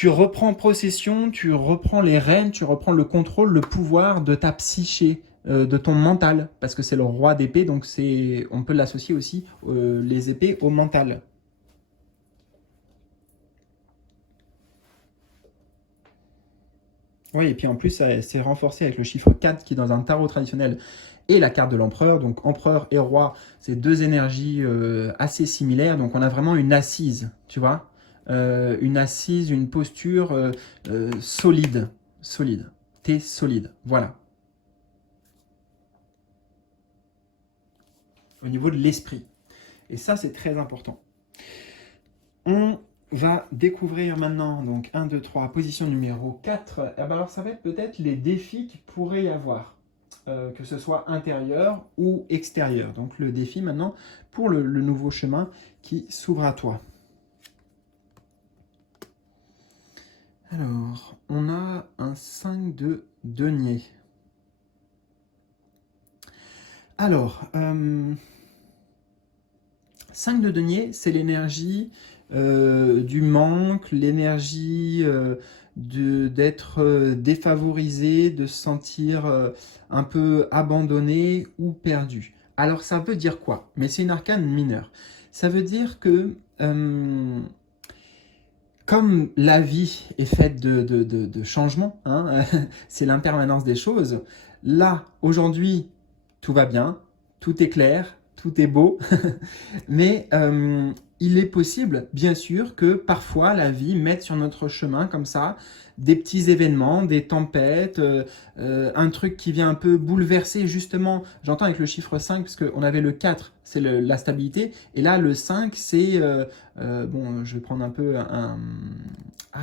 reprends possession, tu reprends les rênes, tu reprends le contrôle, le pouvoir de ta psyché, de ton mental, parce que c'est le roi d'épée, donc on peut l'associer aussi, les épées, au mental. Oui, et puis en plus, c'est renforcé avec le chiffre 4 qui, dans un tarot traditionnel, est la carte de l'empereur. Donc empereur et roi, c'est deux énergies assez similaires. Donc on a vraiment une assise, tu vois. Une assise, une posture solide. Solide. T'es solide. Voilà. Au niveau de l'esprit. Et ça, c'est très important. On va découvrir maintenant, donc 1, 2, 3, position numéro 4. Eh ben alors, ça va être peut-être les défis qu'il pourrait y avoir, que ce soit intérieur ou extérieur. Donc, le défi maintenant pour le nouveau chemin qui s'ouvre à toi. Alors, on a un 5 de denier. Alors, 5 de denier, c'est l'énergie du manque, l'énergie d'être défavorisé, de se sentir un peu abandonné ou perdu. Alors ça veut dire quoi? Mais c'est une arcane mineure. Ça veut dire que comme la vie est faite de changements, hein, c'est l'impermanence des choses, là, aujourd'hui, tout va bien, tout est clair, tout est beau, mais il est possible, bien sûr, que parfois la vie mette sur notre chemin comme ça des petits événements, des tempêtes, un truc qui vient un peu bouleverser justement, j'entends avec le chiffre 5, parce qu'on avait le 4, c'est la stabilité, et là le 5, c'est, bon, je vais prendre un peu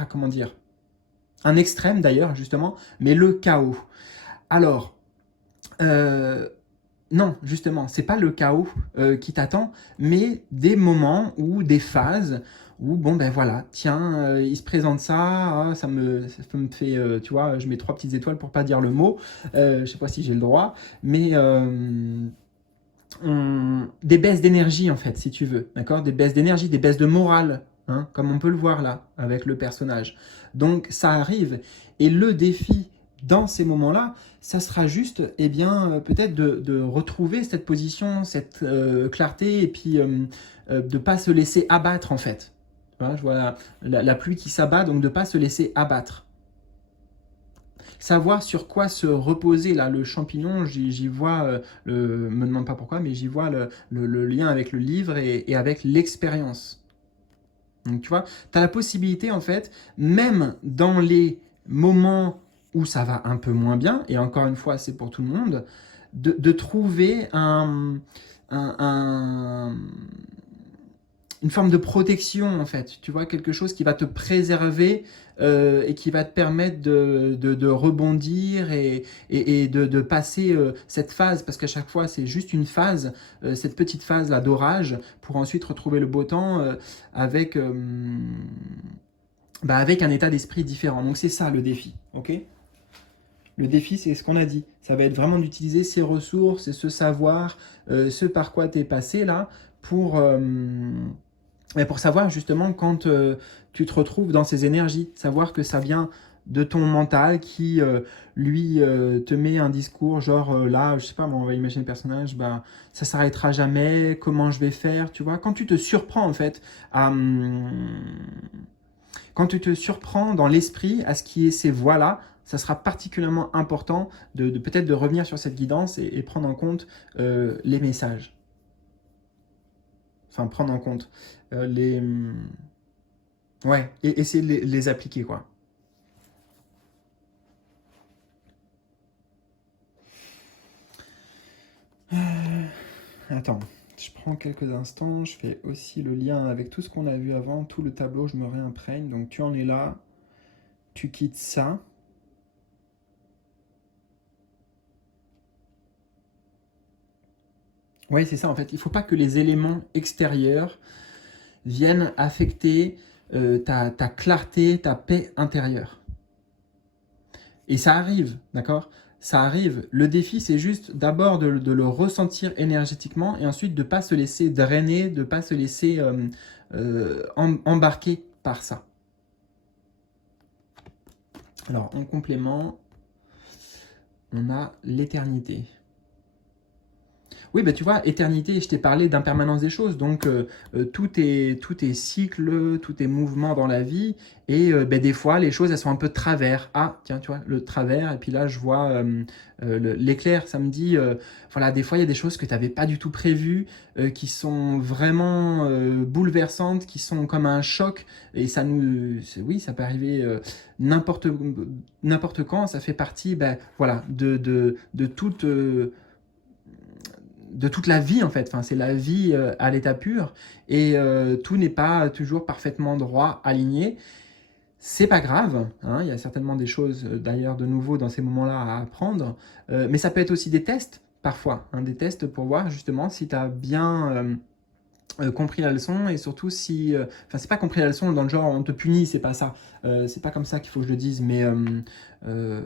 comment dire, un extrême d'ailleurs, justement, mais le chaos. Alors, euh, non, justement, c'est pas le chaos qui t'attend, mais des moments ou des phases où, bon, ben voilà, tiens, il se présente ça, ah, ça me fait, tu vois, je mets 3 petites étoiles pour pas dire le mot, je sais pas si j'ai le droit, mais des baisses d'énergie, en fait, si tu veux, d'accord? Des baisses d'énergie, des baisses de morale, hein, comme on peut le voir là, avec le personnage. Donc, ça arrive. Et le défi dans ces moments-là, ça sera juste, eh bien, peut-être de retrouver cette position, cette clarté, et puis de ne pas se laisser abattre, en fait. Voilà, je vois la pluie qui s'abat, donc de ne pas se laisser abattre. Savoir sur quoi se reposer, là, le champignon, j'y vois, me demande pas pourquoi, mais j'y vois le lien avec le livre et avec l'expérience. Donc, tu vois, tu as la possibilité, en fait, même dans les moments où ça va un peu moins bien, et encore une fois, c'est pour tout le monde, de trouver un, un- une forme de protection, en fait. Tu vois, quelque chose qui va te préserver et qui va te permettre de rebondir et de passer cette phase, parce qu'à chaque fois, c'est juste une phase, cette petite phase-là d'orage, pour ensuite retrouver le beau temps avec, avec un état d'esprit différent. Donc c'est ça le défi, ok? Le défi, c'est ce qu'on a dit. Ça va être vraiment d'utiliser ces ressources et ce savoir, ce par quoi tu es passé là, pour, pour savoir justement quand tu te retrouves dans ces énergies. Savoir que ça vient de ton mental qui, lui, te met un discours genre là, je sais pas, on va imaginer le personnage, bah, ça s'arrêtera jamais, comment je vais faire, tu vois. Quand tu te surprends en fait à... quand tu te surprends dans l'esprit à ce qui est ces voies-là, ça sera particulièrement important de peut-être de revenir sur cette guidance et prendre en compte les messages. Enfin, prendre en compte les... ouais, et essayer de les appliquer, quoi. Attends, je prends quelques instants, je fais aussi le lien avec tout ce qu'on a vu avant, tout le tableau, je me réimprègne. Donc tu en es là, tu quittes ça. Oui, c'est ça en fait. Il ne faut pas que les éléments extérieurs viennent affecter ta clarté, ta paix intérieure. Et ça arrive, d'accord? Ça arrive. Le défi, c'est juste d'abord de le ressentir énergétiquement et ensuite de ne pas se laisser drainer, de ne pas se laisser embarquer par ça. Alors, en complément, on a l'éternité. Oui, bah, tu vois, éternité, je t'ai parlé d'impermanence des choses, donc tout est cycle, tout est mouvement dans la vie, et des fois, les choses, elles sont un peu de travers. Ah, tiens, tu vois, le travers, et puis là, je vois l'éclair, ça me dit, voilà, des fois, il y a des choses que tu n'avais pas du tout prévues, qui sont vraiment bouleversantes, qui sont comme un choc, et ça nous, oui, ça peut arriver n'importe quand, ça fait partie, voilà, de toute... de toute la vie en fait, enfin, c'est la vie à l'état pur et tout n'est pas toujours parfaitement droit, aligné. C'est pas grave, hein, il y a certainement des choses d'ailleurs de nouveau dans ces moments-là à apprendre, mais ça peut être aussi des tests parfois, hein, des tests pour voir justement si tu as bien compris la leçon et surtout si enfin c'est pas compris la leçon dans le genre on te punit, c'est pas ça, c'est pas comme ça qu'il faut que je le dise, mais euh,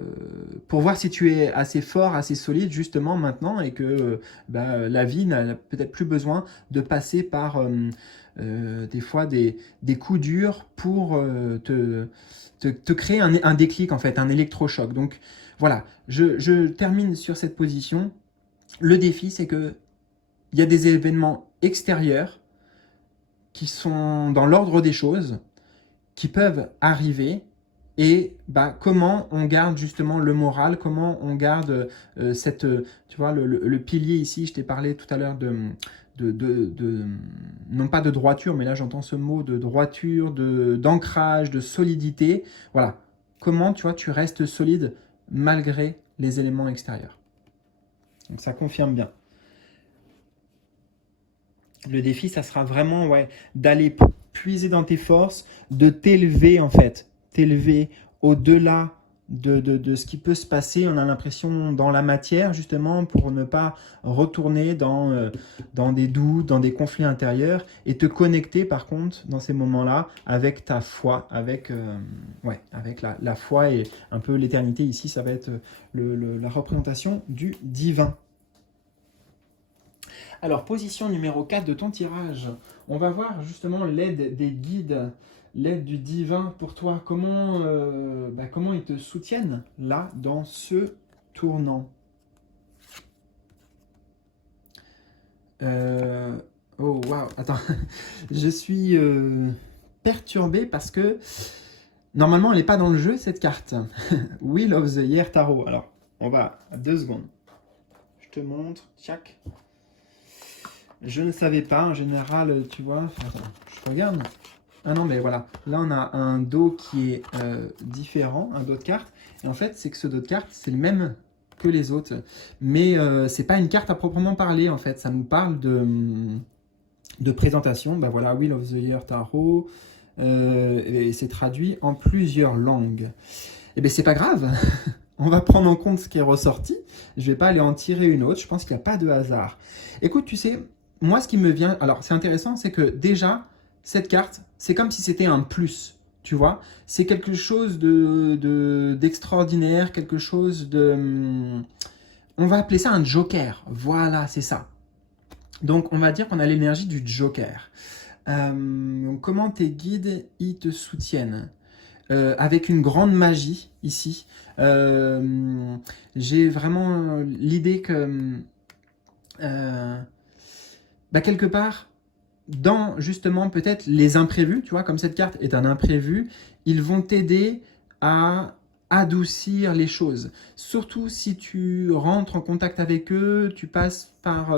pour voir si tu es assez fort, assez solide justement maintenant et que la vie n'a peut-être plus besoin de passer par des fois des coups durs pour te créer un déclic en fait, un électrochoc. Donc voilà, je termine sur cette position. Le défi, c'est que il y a des événements extérieurs qui sont dans l'ordre des choses, qui peuvent arriver, et comment on garde justement le moral, comment on garde tu vois, le pilier ici, je t'ai parlé tout à l'heure non pas de droiture, mais là j'entends ce mot de droiture, d'ancrage, de solidité. Voilà, comment tu vois, tu restes solide malgré les éléments extérieurs. Donc ça confirme bien. Le défi, ça sera vraiment ouais, d'aller puiser dans tes forces, de t'élever en fait, t'élever au-delà de ce qui peut se passer. On a l'impression dans la matière justement pour ne pas retourner dans des doutes, dans des conflits intérieurs et te connecter par contre dans ces moments-là avec ta foi, avec la foi et un peu l'éternité. Ici, ça va être la représentation du divin. Alors, position numéro 4 de ton tirage. On va voir justement l'aide des guides, l'aide du divin pour toi. Comment ils te soutiennent là, dans ce tournant. Oh, waouh, attends. Je suis perturbé parce que normalement, elle n'est pas dans le jeu, cette carte. Wheel of the Year Tarot. Alors, on va à 2 secondes. Je te montre. Tchac. Je ne savais pas, en général, tu vois, attends, je regarde. Ah non, mais voilà. Là, on a un dos qui est différent, un dos de carte. Et en fait, c'est que ce dos de carte, c'est le même que les autres. Mais c'est pas une carte à proprement parler, en fait. Ça nous parle de présentation. Bah voilà, Wheel of the Year Tarot. Et c'est traduit en plusieurs langues. Et bien, c'est pas grave. On va prendre en compte ce qui est ressorti. Je vais pas aller en tirer une autre. Je pense qu'il n'y a pas de hasard. Écoute, tu sais, moi, ce qui me vient... Alors, c'est intéressant, c'est que déjà, cette carte, c'est comme si c'était un plus. Tu vois, c'est quelque chose d'extraordinaire, quelque chose de... On va appeler ça un joker. Voilà, c'est ça. Donc, on va dire qu'on a l'énergie du joker. Comment tes guides, ils te soutiennent avec une grande magie ici. J'ai vraiment l'idée que quelque part, dans justement peut-être les imprévus, tu vois, comme cette carte est un imprévu, ils vont t'aider à adoucir les choses. Surtout si tu rentres en contact avec eux, tu passes par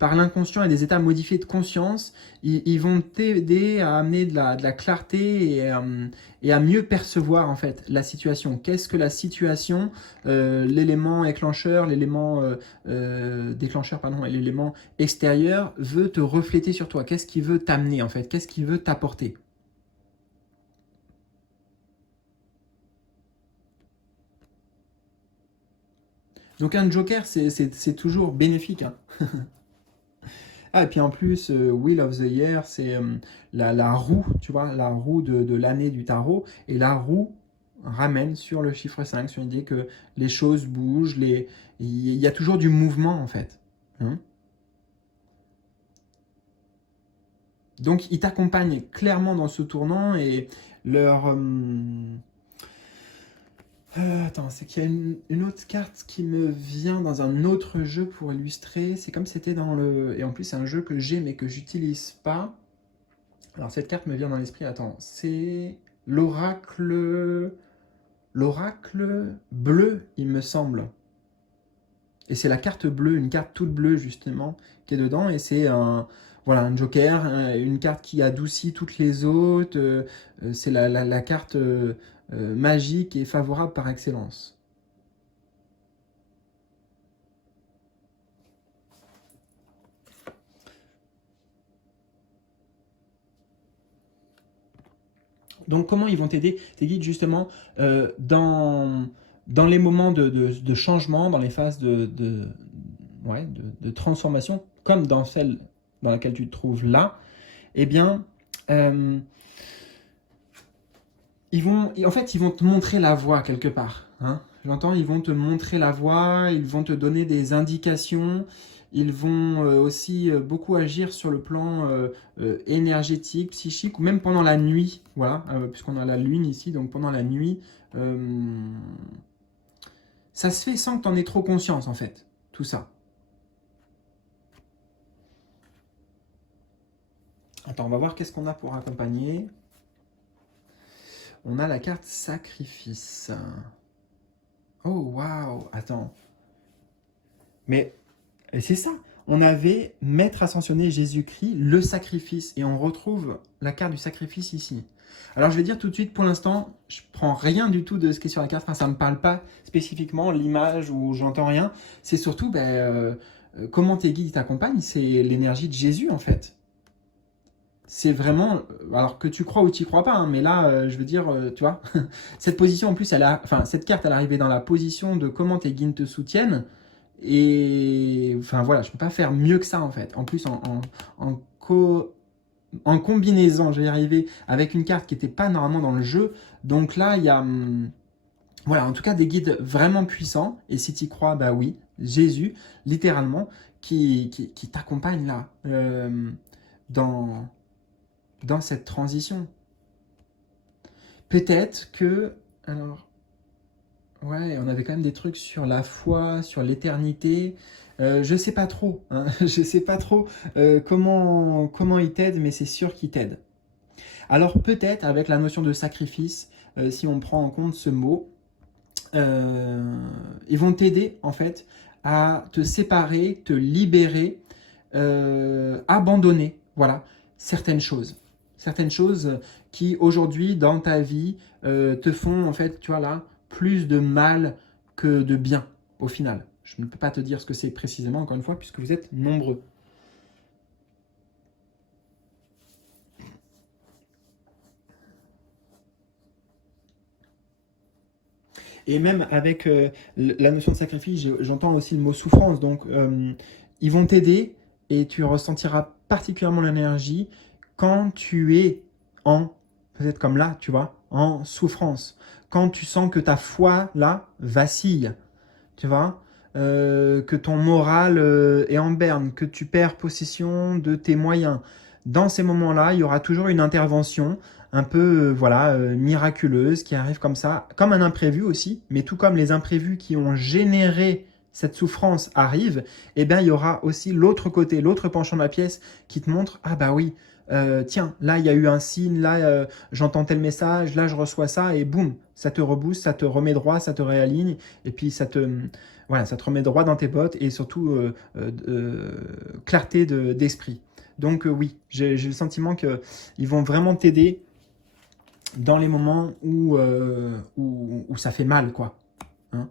l'inconscient et des états modifiés de conscience, ils vont t'aider à amener de la clarté et à mieux percevoir en fait la situation. Qu'est-ce que la situation, l'élément éclencheur, l'élément déclencheur pardon, et l'élément extérieur veut te refléter sur toi. Qu'est-ce qu'il veut t'amener en fait? Qu'est-ce qu'il veut t'apporter? Donc un joker, c'est toujours bénéfique, hein. Ah, et puis en plus, Wheel of the Year, c'est la roue, tu vois, la roue de l'année du tarot. Et la roue ramène sur le chiffre 5 sur l'idée que les choses bougent, il y a toujours du mouvement en fait, hein. Donc ils t'accompagnent clairement dans ce tournant et leur... attends, c'est qu'il y a une autre carte qui me vient dans un autre jeu pour illustrer. C'est comme c'était dans le... Et en plus, c'est un jeu que j'ai mais que j'utilise pas. Alors, cette carte me vient dans l'esprit. Attends, c'est l'oracle... L'oracle bleu, il me semble. Et c'est la carte bleue, une carte toute bleue, justement, qui est dedans. Et c'est un... Voilà, un joker, une carte qui adoucit toutes les autres. C'est la carte magique et favorable par excellence. Donc, comment ils vont t'aider, tes guides, justement, dans les moments de changement, dans les phases ouais, de transformation, comme dans celle dans laquelle tu te trouves là, eh bien, euh, en fait, ils vont te montrer la voie quelque part, hein. J'entends, ils vont te montrer la voie, ils vont te donner des indications, ils vont aussi beaucoup agir sur le plan énergétique, psychique, ou même pendant la nuit, voilà, puisqu'on a la lune ici, donc pendant la nuit, euh, ça se fait sans que tu en aies trop conscience, en fait, tout ça. Attends, on va voir qu'est-ce qu'on a pour accompagner. On a la carte sacrifice. Oh, waouh, attends. Mais c'est ça. On avait Maître ascensionné Jésus-Christ, le sacrifice. Et on retrouve la carte du sacrifice ici. Alors je vais dire tout de suite, pour l'instant, je prends rien du tout de ce qui est sur la carte. Enfin, ça ne me parle pas spécifiquement, l'image ou j'entends rien. C'est surtout comment tes guides t'accompagnent. C'est l'énergie de Jésus en fait. C'est vraiment, alors que tu crois ou tu crois pas, hein, mais là, je veux dire, tu vois, cette position en plus, enfin, cette carte, elle est arrivée dans la position de comment tes guides te soutiennent. Et enfin voilà, je peux pas faire mieux que ça en fait. En plus, en, co- en combinaison, je vais y arriver avec une carte qui n'était pas normalement dans le jeu. Donc là, il y a, voilà, en tout cas, des guides vraiment puissants. Et si tu y crois, bah oui, Jésus, littéralement, qui t'accompagne là, dans, dans cette transition. Peut-être que, alors, ouais, on avait quand même des trucs sur la foi, sur l'éternité. Je sais pas trop, hein, je sais pas trop comment il t'aide, mais c'est sûr qu'il t'aide. Alors peut-être avec la notion de sacrifice, si on prend en compte ce mot, euh, ils vont t'aider en fait à te séparer, te libérer, abandonner, voilà, certaines choses. certaines choses qui aujourd'hui dans ta vie te font en fait, tu vois là, plus de mal que de bien au final. Je ne peux pas te dire ce que c'est précisément, encore une fois, puisque vous êtes nombreux. Et même avec la notion de sacrifice, j'entends aussi le mot souffrance. Donc, ils vont t'aider et tu ressentiras particulièrement l'énergie quand tu es en, peut-être comme là, tu vois, en souffrance. Quand tu sens que ta foi, là, vacille, tu vois, que ton moral est en berne, que tu perds possession de tes moyens. Dans ces moments-là, il y aura toujours une intervention un peu voilà, miraculeuse qui arrive comme ça, comme un imprévu aussi, mais tout comme les imprévus qui ont généré cette souffrance arrivent, eh bien, il y aura aussi l'autre côté, l'autre penchant de la pièce qui te montre, ah bah oui, tiens, là il y a eu un signe, là j'entends tel message, là je reçois ça, et boum, ça te rebooste, ça te remet droit, ça te réaligne, et puis voilà, ça te remet droit dans tes bottes, et surtout clarté d'esprit. Donc oui, j'ai le sentiment qu'ils vont vraiment t'aider dans les moments où ça fait mal, quoi. Hein.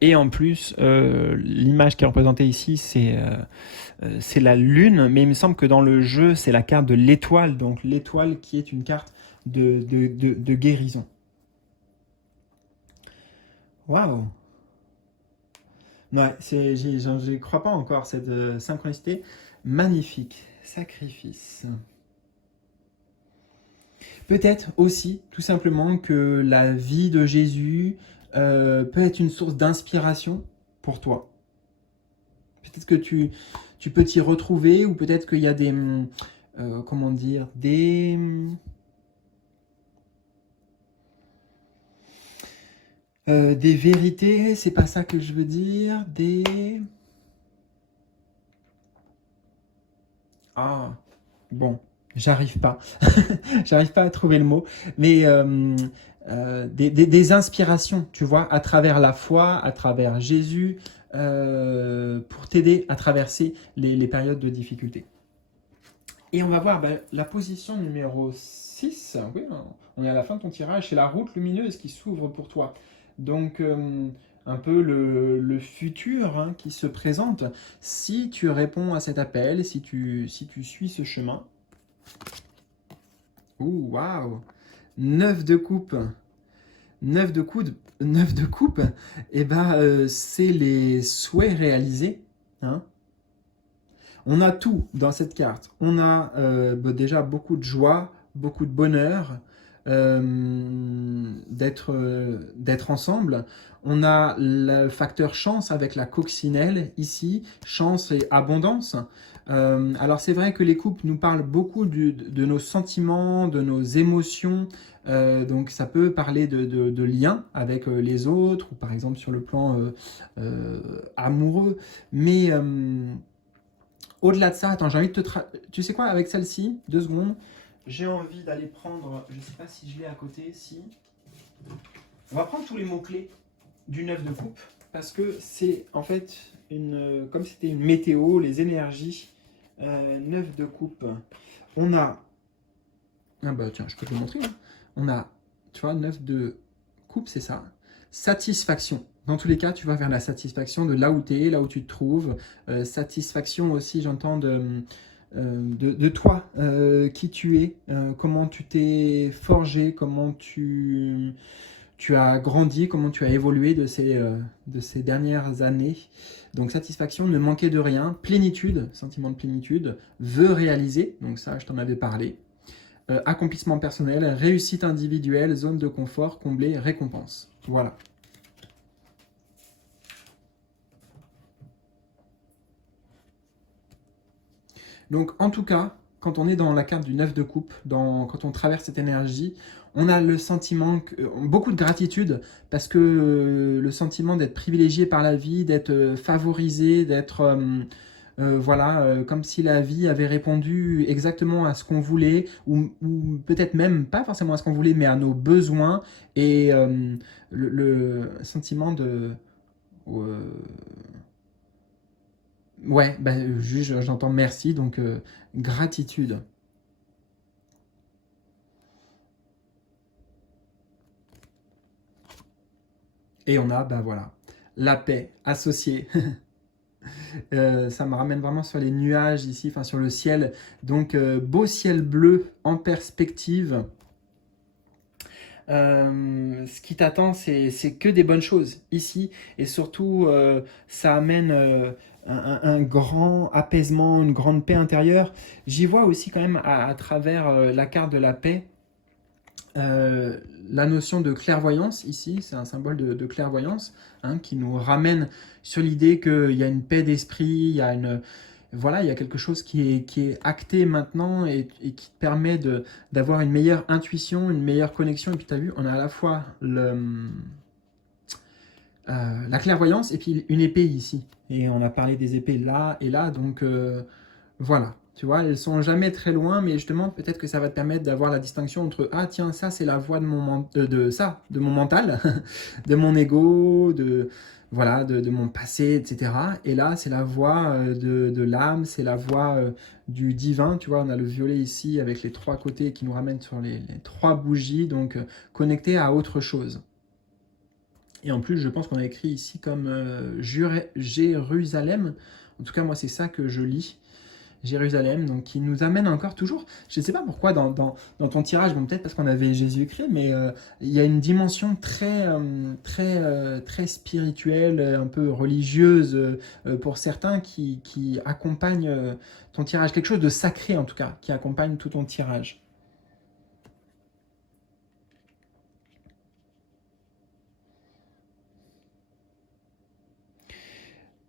Et en plus, l'image qui est représentée ici, c'est la lune, mais il me semble que dans le jeu, c'est la carte de l'étoile, donc l'étoile qui est une carte de guérison. Waouh! Ouais, j'y crois pas encore, cette synchronicité. Magnifique. Sacrifice. Peut-être aussi, tout simplement, que la vie de Jésus peut être une source d'inspiration pour toi. Peut-être que tu peux t'y retrouver, ou peut-être qu'il y a comment dire, des vérités, c'est pas ça que je veux dire, Ah, bon, j'arrive pas. J'arrive pas à trouver le mot. Mais des inspirations, tu vois, à travers la foi, à travers Jésus, pour t'aider à traverser les périodes de difficulté. Et on va voir la position numéro 6. Oui, on est à la fin de ton tirage. C'est la route lumineuse qui s'ouvre pour toi. Donc, un peu le futur hein, qui se présente. Si tu réponds à cet appel, si tu suis ce chemin. Ouh, waouh! 9 de coupe. 9 de coupe, et ben, c'est les souhaits réalisés. Hein. On a tout dans cette carte. On a déjà beaucoup de joie, beaucoup de bonheur d'être ensemble. On a le facteur chance avec la coccinelle ici, chance et abondance. Alors c'est vrai que les couples nous parlent beaucoup de nos sentiments, de nos émotions. Donc ça peut parler de liens avec les autres, ou par exemple sur le plan amoureux. Mais au-delà de ça, attends, j'ai envie de Tu sais quoi, avec celle-ci, 2 secondes, j'ai envie d'aller prendre, je ne sais pas si je l'ai à côté, si... On va prendre tous les mots-clés du 9 de coupe, parce que c'est en fait, comme c'était une météo, les énergies, 9 de coupe. On a... Ah bah tiens, je peux te le montrer. Hein. On a, tu vois, 9 de coupe, c'est ça. Satisfaction. Dans tous les cas, tu vas vers la satisfaction de là où tu es, là où tu te trouves. Satisfaction aussi, j'entends, de toi, qui tu es, comment tu t'es forgé, comment tu as grandi, comment tu as évolué de ces dernières années. Donc satisfaction, ne manquer de rien, plénitude, sentiment de plénitude, vœu réalisé, donc ça je t'en avais parlé, accomplissement personnel, réussite individuelle, zone de confort, comblée, récompense. Voilà. Donc en tout cas, quand on est dans la carte du 9 de coupe, quand on traverse cette énergie, on a le sentiment, beaucoup de gratitude, parce que le sentiment d'être privilégié par la vie, d'être favorisé, d'être... voilà, comme si la vie avait répondu exactement à ce qu'on voulait, ou peut-être même pas forcément à ce qu'on voulait, mais à nos besoins, et le sentiment de... Ouais, juste j'entends merci, donc gratitude. Et on a, bah voilà, la paix associée. Ça me ramène vraiment sur les nuages ici, enfin sur le ciel. Donc beau ciel bleu en perspective. Ce qui t'attend, c'est que des bonnes choses ici. Et surtout, ça amène un grand apaisement, une grande paix intérieure. J'y vois aussi quand même à travers la carte de la paix. euh, la notion de clairvoyance ici, c'est un symbole de clairvoyance, hein, qui nous ramène sur l'idée qu'il y a une paix d'esprit, il y a une, voilà, il y a quelque chose qui est acté maintenant et qui te permet d'avoir une meilleure intuition, une meilleure connexion. Et puis tu as vu, on a à la fois la clairvoyance et puis une épée ici. Et on a parlé des épées là et là, donc voilà. Tu vois, elles sont jamais très loin, mais justement, peut-être que ça va te permettre d'avoir la distinction entre ah tiens, ça c'est la voix de de mon mental, de mon ego, de voilà, de mon passé, etc. Et là, c'est la voix de l'âme, c'est la voix du divin. Tu vois, on a le violet ici avec les trois côtés qui nous ramènent sur les trois bougies, donc connecté à autre chose. Et en plus, je pense qu'on a écrit ici comme Jérusalem. En tout cas, moi, c'est ça que je lis. Jérusalem, donc qui nous amène encore toujours, je ne sais pas pourquoi dans ton tirage, bon peut-être parce qu'on avait Jésus-Christ, mais il y a une dimension très spirituelle, un peu religieuse pour certains qui accompagne ton tirage, quelque chose de sacré en tout cas, qui accompagne tout ton tirage.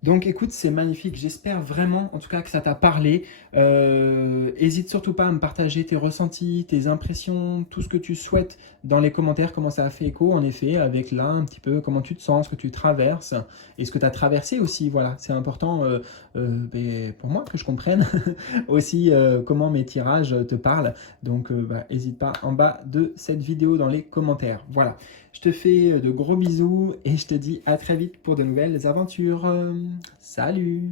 Donc écoute, c'est magnifique. J'espère vraiment, en tout cas, que ça t'a parlé. Hésite surtout pas à me partager tes ressentis, tes impressions, tout ce que tu souhaites dans les commentaires, comment ça a fait écho, en effet, avec là un petit peu comment tu te sens, ce que tu traverses et ce que tu as traversé aussi. Voilà, c'est important pour moi que je comprenne aussi comment mes tirages te parlent. Donc hésite pas en bas de cette vidéo dans les commentaires. Voilà. Je te fais de gros bisous et je te dis à très vite pour de nouvelles aventures. Salut!